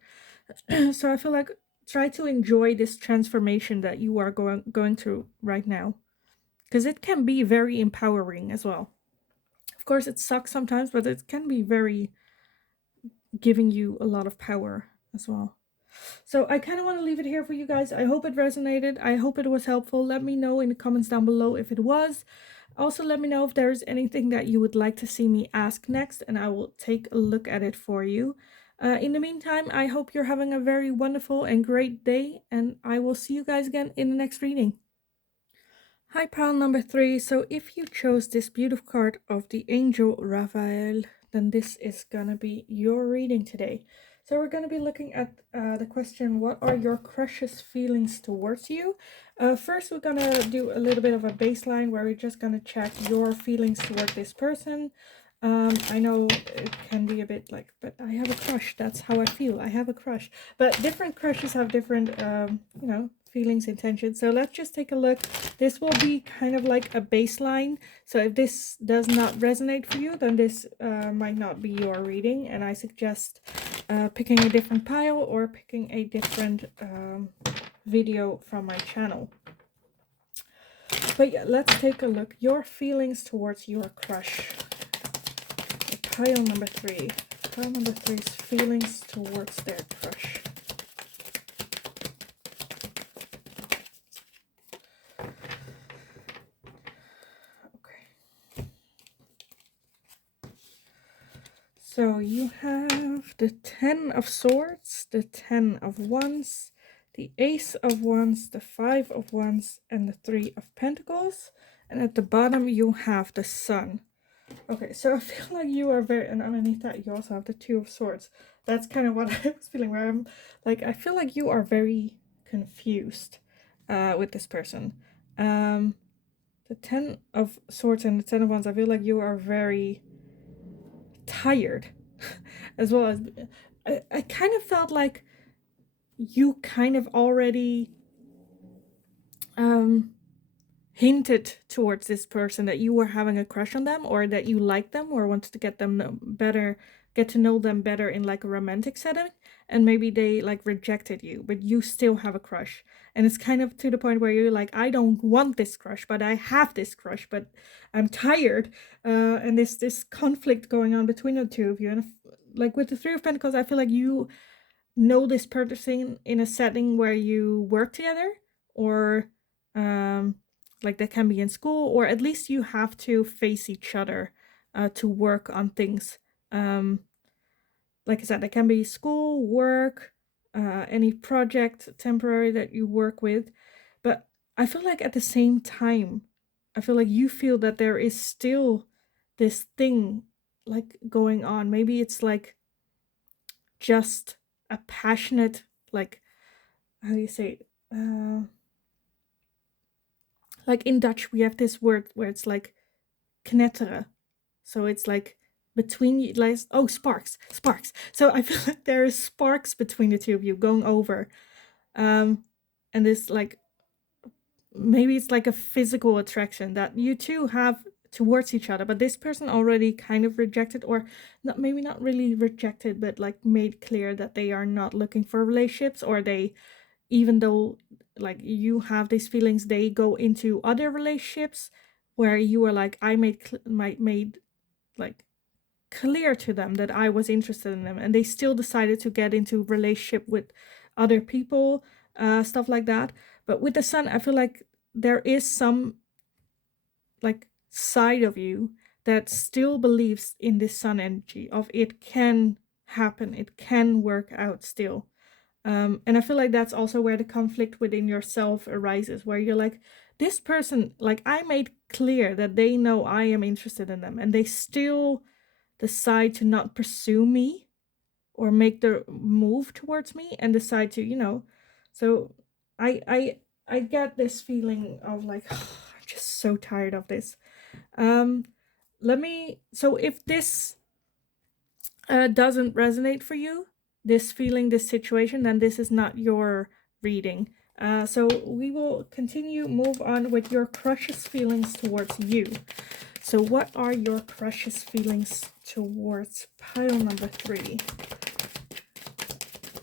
So I feel like try to enjoy this transformation that you are going through right now. Because it can be very empowering as well. Of course it sucks sometimes, but it can be very giving you a lot of power as well. So I kind of want to leave it here for you guys. I hope it resonated. I hope it was helpful. Let me know in the comments down below if it was. Also, let me know if there's anything that you would like to see me ask next, and I will take a look at it for you. In the meantime, I hope you're having a very wonderful and great day, and I will see you guys again in the next reading. Hi, pile number 3. So if you chose this beautiful card of the angel Raphael, then this is gonna be your reading today. So we're gonna be looking at the question, what are your crush's feelings towards you? First, we're gonna do a little bit of a baseline where we're just gonna check your feelings toward this person. I know it can be a bit like, but I have a crush. That's how I feel. I have a crush. But different crushes have different, feelings, intentions. So let's just take a look. This will be kind of like a baseline. So if this does not resonate for you, then this might not be your reading. And I suggest picking a different pile or picking a different video from my channel. But yeah, let's take a look. Your feelings towards your crush. Pile number 3. Pile number 3's feelings towards their crush. Okay. So you have the 10 of Swords, the 10 of Wands, the Ace of Wands, the 5 of Wands, and the 3 of Pentacles. And at the bottom you have the Sun. Okay, so I feel like you are very, and underneath that you also have the 2 of Swords. That's kind of what I was feeling, where I'm like, I feel like you are very confused with this person. The 10 of Swords and the 10 of Wands, I feel like you are very tired. As well as, I kind of felt like you kind of already hinted towards this person that you were having a crush on them, or that you liked them or wanted to get to know them better in like a romantic setting, and maybe they like rejected you, but you still have a crush. And it's kind of to the point where you're like, I don't want this crush, but I have this crush, but I'm tired. And this conflict going on between the two of you. And like with the 3 of Pentacles, I feel like you know this person in a setting where you work together, or like that can be in school, or at least you have to face each other to work on things. Like I said, that can be school, work, any project temporary that you work with. But I feel like at the same time, I feel like you feel that there is still this thing like going on. Maybe it's like just a passionate, like, how do you say it? Like in Dutch we have this word where it's like knetteren. So it's like between you, like, oh, sparks. So I feel like there is sparks between the two of you going over. And this like, maybe it's like a physical attraction that you two have towards each other, but this person already kind of rejected, or not, maybe not really rejected, but like made clear that they are not looking for relationships, or they, even though like you have these feelings, they go into other relationships where you were like, I made like clear to them that I was interested in them, and they still decided to get into relationship with other people, stuff like that. But with the Sun, I feel like there is some like side of you that still believes in this sun energy of it can happen, it can work out still. And I feel like that's also where the conflict within yourself arises, where you're like, this person, like I made clear that they know I am interested in them, and they still decide to not pursue me or make the move towards me and decide to, so I get this feeling of like, I'm just so tired of this. Um, so if this doesn't resonate for you, this feeling, this situation, then this is not your reading. So we will move on with your crush's feelings towards you. So what are your crush's feelings towards pile number 3?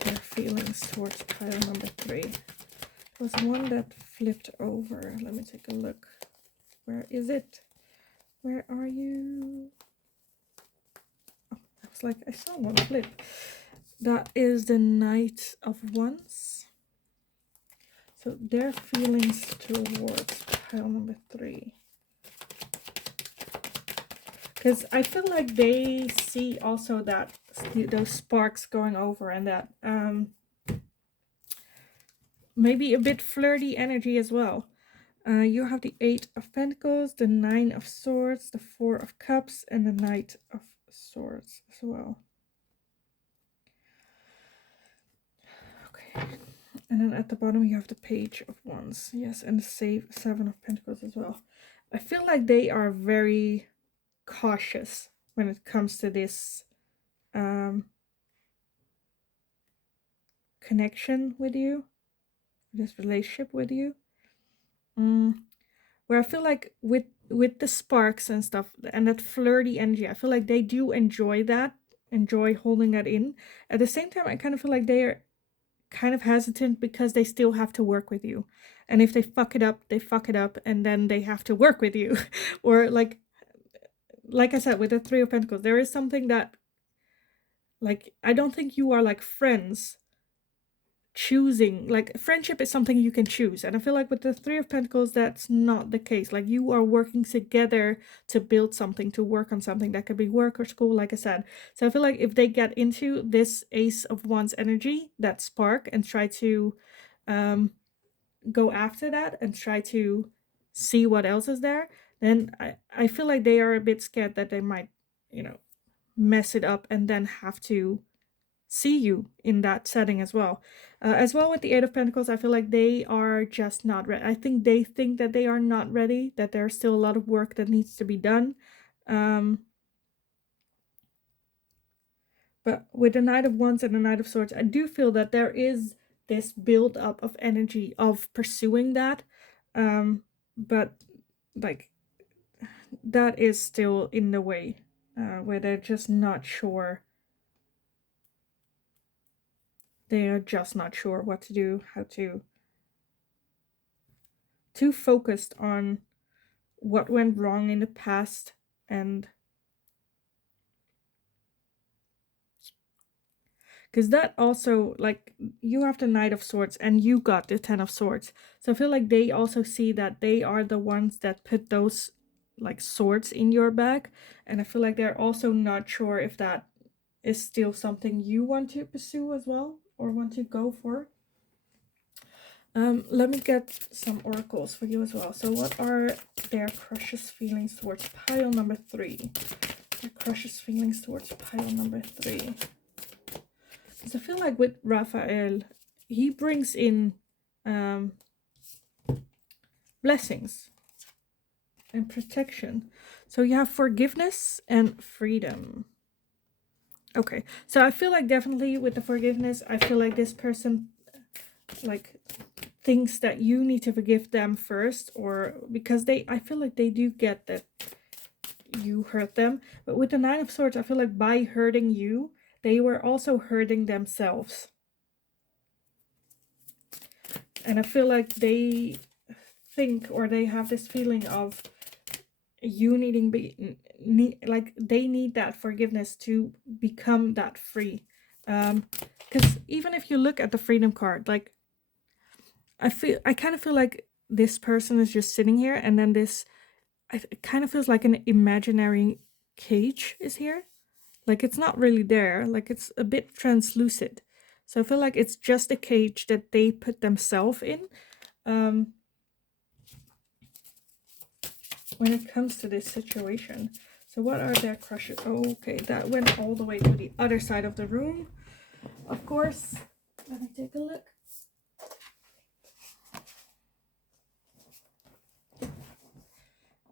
Your feelings towards pile number 3. There was one that flipped over. Let me take a look. Where is it? Where are you? Oh, I was like, I saw one flip. That is the Knight of Wands. So their feelings towards pile number 3. Because I feel like they see also that those sparks going over, and that maybe a bit flirty energy as well. You have the 8 of Pentacles, the 9 of Swords, the 4 of Cups, and the Knight of Swords as well. Okay. And then at the bottom you have the Page of Wands. Yes, and the 7 of Pentacles as well. I feel like they are very cautious when it comes to this connection with you, this relationship with you. Where I feel like with the sparks and stuff and that flirty energy, I feel like they do enjoy that, enjoy holding that in. At the same time, I kind of feel like they are kind of hesitant because they still have to work with you. And if they fuck it up, they fuck it up, and then they have to work with you. Or like I said, with the 3 of Pentacles, there is something that, like, I don't think you are like friends choosing, like friendship is something you can choose, and I feel like with the 3 of Pentacles that's not the case. Like you are working together to build something, to work on something that could be work or school, like I said. So I feel like if they get into this Ace of Wands energy, that spark, and try to go after that and try to see what else is there, then I feel like they are a bit scared that they might, mess it up and then have to see you in that setting as well. As well with the 8 of Pentacles, I feel like they are just not ready. I think they think that they are not ready, that there's still a lot of work that needs to be done. But with the Knight of Wands and the Knight of Swords, I do feel that there is this build up of energy of pursuing that. But like that is still in the way, where they're just not sure. They are just not sure what to do, how to. Too focused on what went wrong in the past, and because that also, like, you have the Knight of Swords and you got the 10 of Swords, so I feel like they also see that they are the ones that put those like swords in your bag, and I feel like they're also not sure if that is still something you want to pursue as well or want to go for. Let me get some oracles for you as well. So what are their crush's feelings towards pile number 3? Their crush's feelings towards pile number 3. Because I feel like with Raphael, he brings in blessings and protection. So you have forgiveness and freedom. Okay, so I feel like definitely with the forgiveness, I feel like this person like thinks that you need to forgive them first, or because I feel like they do get that you hurt them. But with the 9 of Swords, I feel like by hurting you, they were also hurting themselves. And I feel like they think, or they have this feeling of you like they need that forgiveness to become that free. Because even if you look at the freedom card, like I kind of feel like this person is just sitting here, and then it kind of feels like an imaginary cage is here. Like it's not really there, like it's a bit translucent. So I feel like it's just a cage that they put themselves in. When it comes to this situation. So what are their crushes? Oh, okay, that went all the way to the other side of the room. Of course. Let me take a look.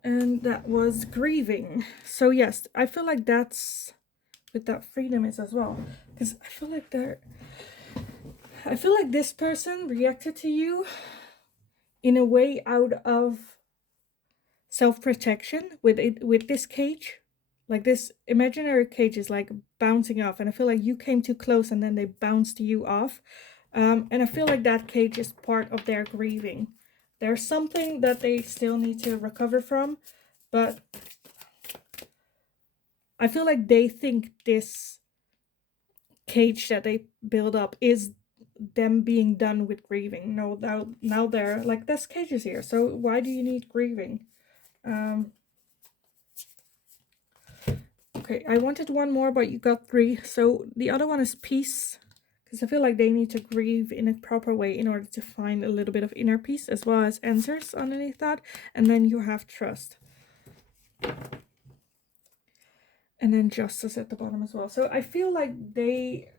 And that was grieving. So yes, I feel like that's with that freedom is as well. Because I feel like this person reacted to you in a way out of self-protection with this cage. Like this imaginary cage is like bouncing off, and I feel like you came too close and then they bounced you off. And I feel like that cage is part of their grieving. There's something that they still need to recover from, but I feel like they think this cage that they build up is them being done with grieving. No, now they're like, this cage is here, so why do you need grieving? Okay, I wanted one more, but you got 3. So the other one is peace, because I feel like they need to grieve in a proper way in order to find a little bit of inner peace, as well as answers underneath that. And then you have trust. And then justice at the bottom as well. So I feel like they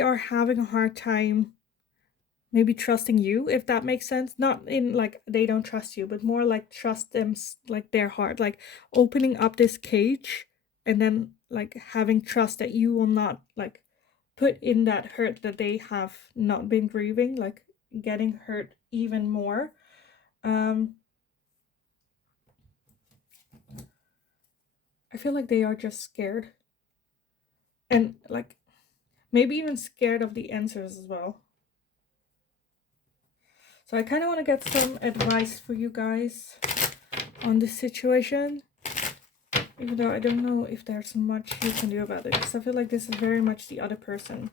are having a hard time maybe trusting you, if that makes sense. Not in like they don't trust you, but more like trust them, like their heart, like opening up this cage and then like having trust that you will not like put in that hurt that they have not been grieving, like getting hurt even more. I feel like they are just scared, and like maybe even scared of the answers as well. So I kind of want to get some advice for you guys on this situation, even though I don't know if there's much you can do about it, because I feel like this is very much the other person.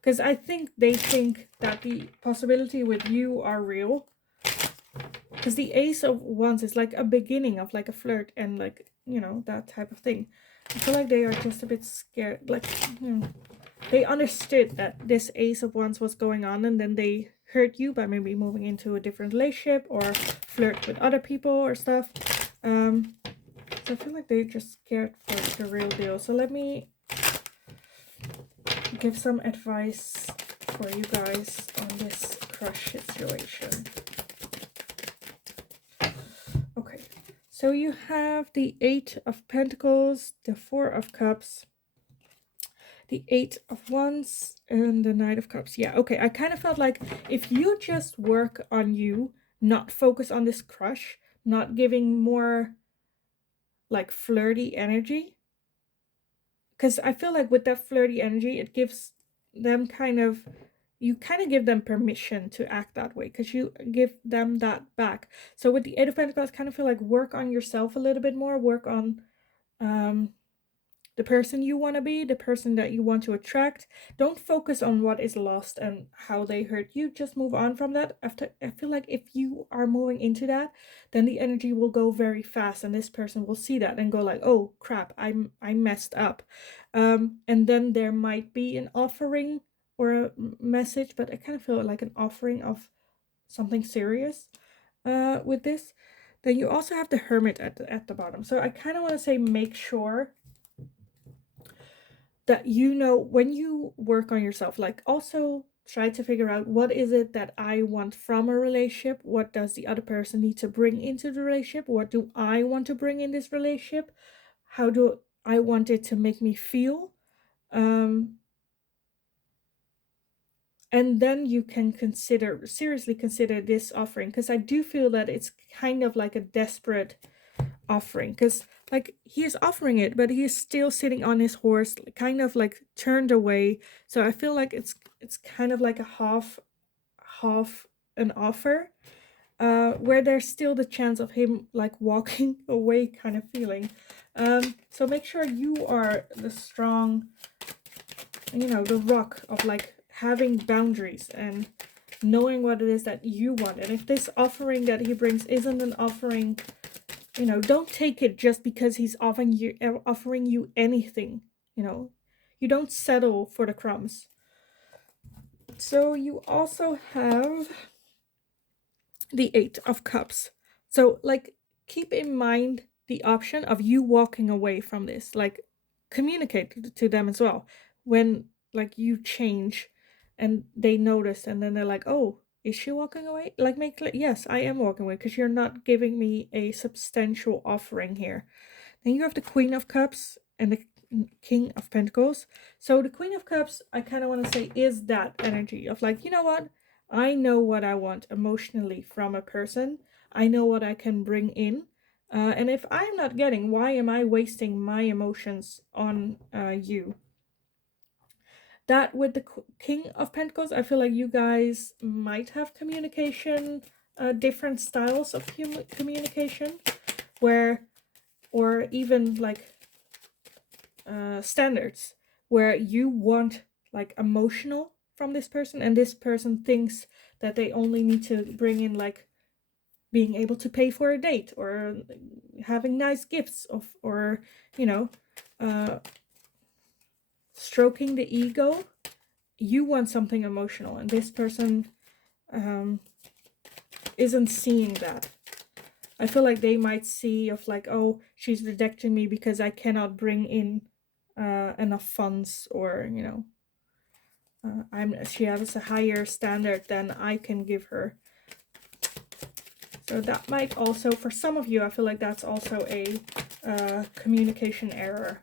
Because I think they think that the possibility with you are real. Because the Ace of Wands is like a beginning of like a flirt and like, you know, that type of thing. I feel like they are just a bit scared. Like, they understood that this Ace of Wands was going on, and then they hurt you by maybe moving into a different relationship or flirt with other people or stuff. So I feel like they're just scared for the real deal. So let me give some advice for you guys on this crush situation. Okay, so you have the 8 of Pentacles, the 4 of Cups, the 8 of Wands, and the Knight of Cups. Yeah, okay, I kind of felt like if you just work on you, not focus on this crush, not giving more like flirty energy, because I feel like with that flirty energy, it gives them you kind of give them permission to act that way, because you give them that back. So with the 8 of Pentacles, I kind of feel like work on yourself a little bit more, work on the person you want to be, the person that you want to attract. Don't focus on what is lost and how they hurt you. Just move on from that. I feel like if you are moving into that, then the energy will go very fast, and this person will see that and go like, oh crap, I messed up. And then there might be an offering or a message, but I kind of feel like an offering of something serious with this. Then you also have the Hermit at the bottom. So I kind of want to say, make sure that you know when you work on yourself, like also try to figure out, what is it that I want from a relationship? What does the other person need to bring into the relationship? What do I want to bring in this relationship? How do I want it to make me feel? And then you can seriously consider this offering, because I do feel that it's kind of like a desperate offering, because like he is offering it, but he is still sitting on his horse, kind of like turned away. So I feel like it's kind of like a half an offer, where there's still the chance of him like walking away kind of feeling. So make sure you are the strong, you know, the rock of like having boundaries and knowing what it is that you want. And if this offering that he brings isn't an offering, you know, don't take it just because he's offering you anything, you know. You don't settle for the crumbs. So you also have the Eight of Cups. So, like, keep in mind the option of you walking away from this. Like, communicate to them as well. When, like, you change and they notice, and then they're like, oh, is she walking away? Like, make clear, yes, I am walking away because you're not giving me a substantial offering here. Then you have the Queen of Cups and the King of Pentacles. So the Queen of Cups, I kind of want to say, is that energy of like, you know what? I know what I want emotionally from a person. I know what I can bring in. And if I'm not getting, why am I wasting my emotions on you? That with the King of Pentacles, I feel like you guys might have communication, different styles of communication, where, or even like standards, where you want like emotional from this person, and this person thinks that they only need to bring in like being able to pay for a date, or having nice gifts of, or you know, stroking the ego. You want something emotional, and this person isn't seeing that. I feel like they might see of like, oh, she's rejecting me because I cannot bring in enough funds, or you know, she has a higher standard than I can give her. So that might also, for some of you, I feel like that's also a communication error.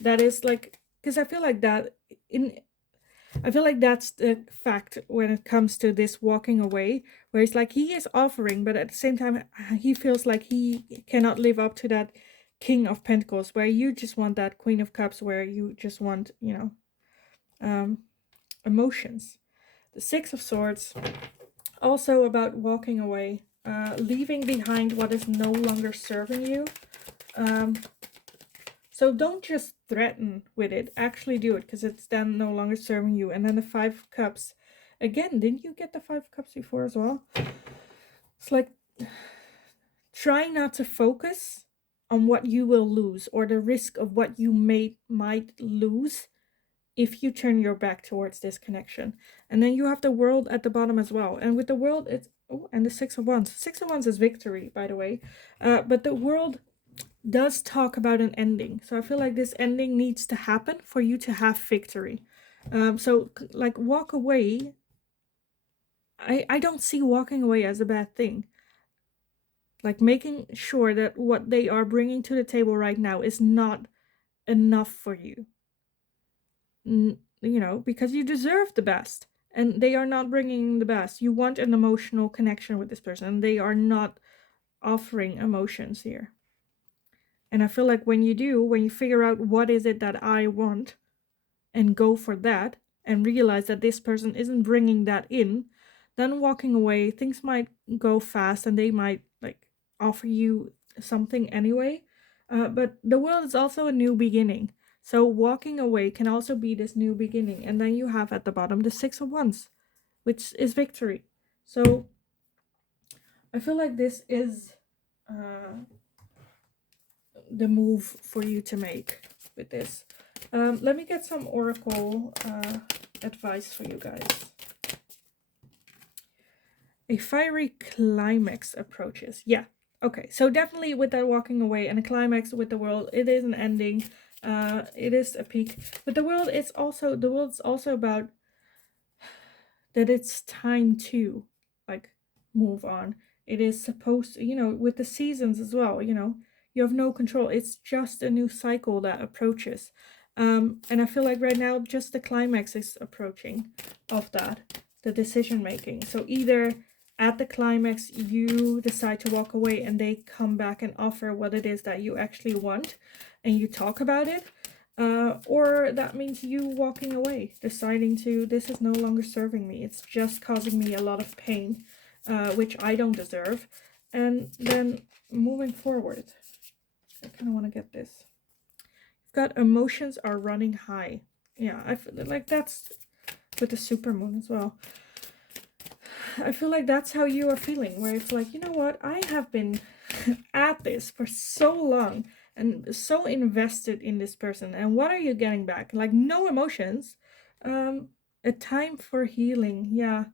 That is like, because I feel like I feel like that's the fact when it comes to this walking away, where it's like he is offering, but at the same time, he feels like he cannot live up to that King of Pentacles, where you just want that Queen of Cups, where you just want, you know, emotions. The Six of Swords, also about walking away, leaving behind what is no longer serving you. So don't just threaten with it, actually do it, because it's then no longer serving you. And then the Five of Cups, again, didn't you get the Five of Cups before as well? It's like, try not to focus on what you will lose, or the risk of what you might lose if you turn your back towards this connection. And then you have the World at the bottom as well. And with the World, it's, oh, and the Six of Wands. Six of Wands is victory, by the way. But the World does talk about an ending. So I feel like this ending needs to happen for you to have victory. So like, walk away. I don't see walking away as a bad thing. Like, making sure that what they are bringing to the table right now is not enough for you. You know, because you deserve the best, and they are not bringing the best. You want an emotional connection with this person. They are not offering emotions here. And I feel like when you figure out what is it that I want and go for that, and realize that this person isn't bringing that in, then walking away, things might go fast, and they might like offer you something anyway. But the world is also a new beginning. So walking away can also be this new beginning. And then you have at the bottom the Six of Wands, which is victory. So I feel like this is the move for you to make with this. Let me get some oracle advice for you guys. A fiery climax approaches. Yeah. Okay. So definitely with that walking away, and a climax with the world, it is an ending. It is a peak. But the world's also about that it's time to like move on. It is supposed to, you know, with the seasons as well, you know, you have no control. It's just a new cycle that approaches. And I feel like right now just the climax is approaching of that, the decision making. So either at the climax you decide to walk away, and they come back and offer what it is that you actually want, and you talk about it. Or that means you walking away, deciding to, this is no longer serving me. It's just causing me a lot of pain, which I don't deserve. And then moving forward, I kind of want to get this. You've got emotions are running high. Yeah, I feel like that's with the supermoon as well. I feel like that's how you are feeling, where it's like, you know what, I have been at this for so long and so invested in this person, and what are you getting back? Like, no emotions. Um, a time for healing. Yeah,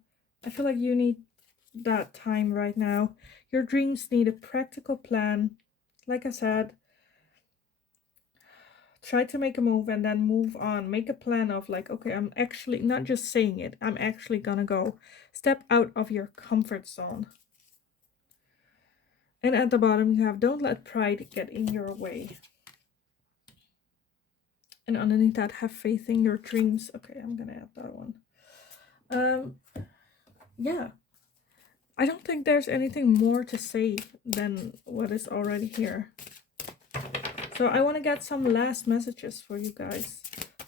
I feel like you need that time right now. Your dreams need a practical plan. Like I said, try to make a move and then move on. Make a plan of like, okay, I'm actually not just saying it, I'm actually gonna go. Step out of your comfort zone. And at the bottom you have, don't let pride get in your way. And underneath that, have faith in your dreams. Okay, I'm gonna add that one. Yeah, I don't think there's anything more to say than what is already here. So I want to get some last messages for you guys.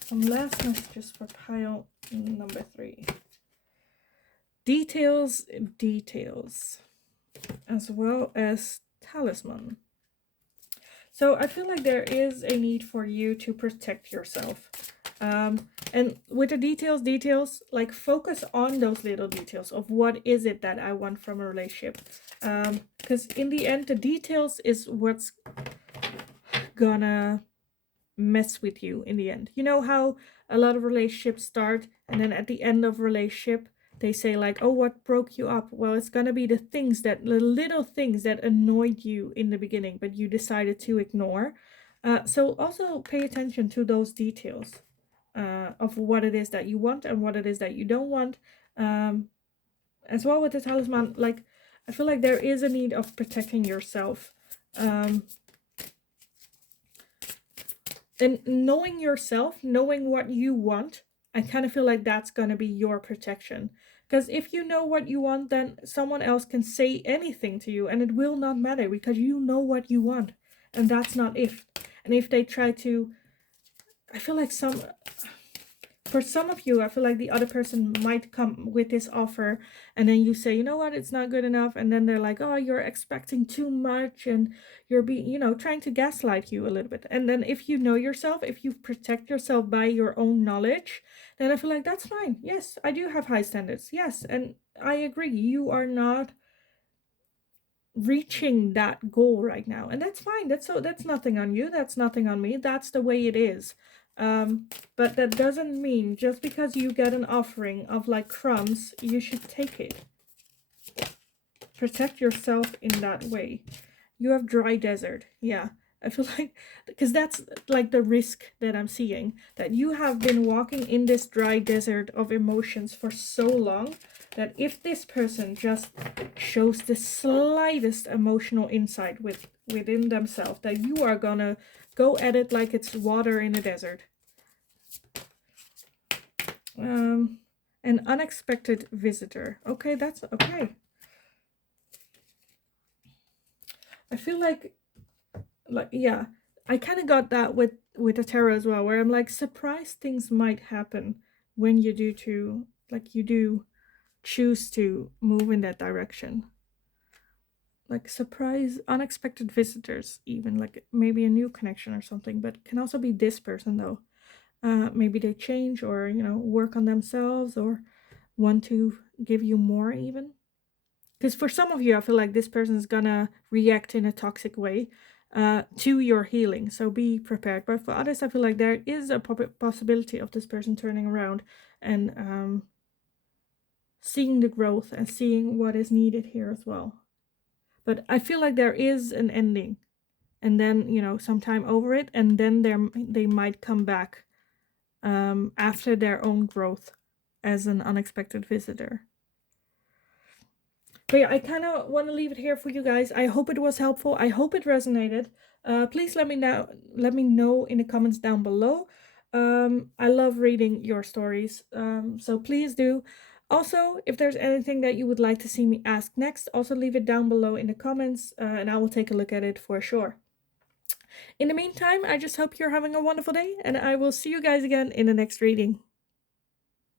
Some last messages for pile number 3. Details, details, as well as talisman. So I feel like there is a need for you to protect yourself. And with the details, like focus on those little details of what is it that I want from a relationship. Because in the end, the details is what's gonna mess with you in the end. You know how a lot of relationships start and then at the end of relationship they say like, oh, what broke you up? Well, it's gonna be the little things that annoyed you in the beginning but you decided to ignore. So also pay attention to those details of what it is that you want and what it is that you don't want. As well with the talisman, like I feel like there is a need of protecting yourself. And knowing yourself, knowing what you want, I kind of feel like that's going to be your protection. Because if you know what you want, then someone else can say anything to you and it will not matter because you know what you want. And that's not if. And if they try to, I feel like for some of you, I feel like the other person might come with this offer and then you say, you know what, it's not good enough. And then they're like, oh, you're expecting too much and you're being, trying to gaslight you a little bit. And then if you know yourself, if you protect yourself by your own knowledge, then I feel like that's fine. Yes, I do have high standards. Yes. And I agree. You are not reaching that goal right now. And that's fine. That's nothing on you. That's nothing on me. That's the way it is. But that doesn't mean just because you get an offering of like crumbs, you should take it. Protect yourself in that way. You have dry desert. Yeah, I feel like, because that's like the risk that I'm seeing, that you have been walking in this dry desert of emotions for so long that if this person just shows the slightest emotional insight within themselves, that you are gonna go at it like it's water in a desert. An unexpected visitor. Okay, that's okay. I feel like yeah, I kind of got that with the tarot as well, where I'm like, surprise things might happen when you do choose to move in that direction. Like surprise, unexpected visitors, even like maybe a new connection or something, but can also be this person though. Maybe they change or work on themselves or want to give you more even. Because for some of you, I feel like this person is gonna react in a toxic way to your healing, so be prepared. But for others, I feel like there is a possibility of this person turning around and seeing the growth and seeing what is needed here as well. But I feel like there is an ending, and then some time over it, and then they might come back after their own growth as an unexpected visitor. But yeah, I kind of want to leave it here for you guys. I hope it was helpful. I hope it resonated. Please let me know in the comments down below. I love reading your stories, so please do. Also, if there's anything that you would like to see me ask next, also leave it down below in the comments, and I will take a look at it for sure. In the meantime, I just hope you're having a wonderful day, and I will see you guys again in the next reading.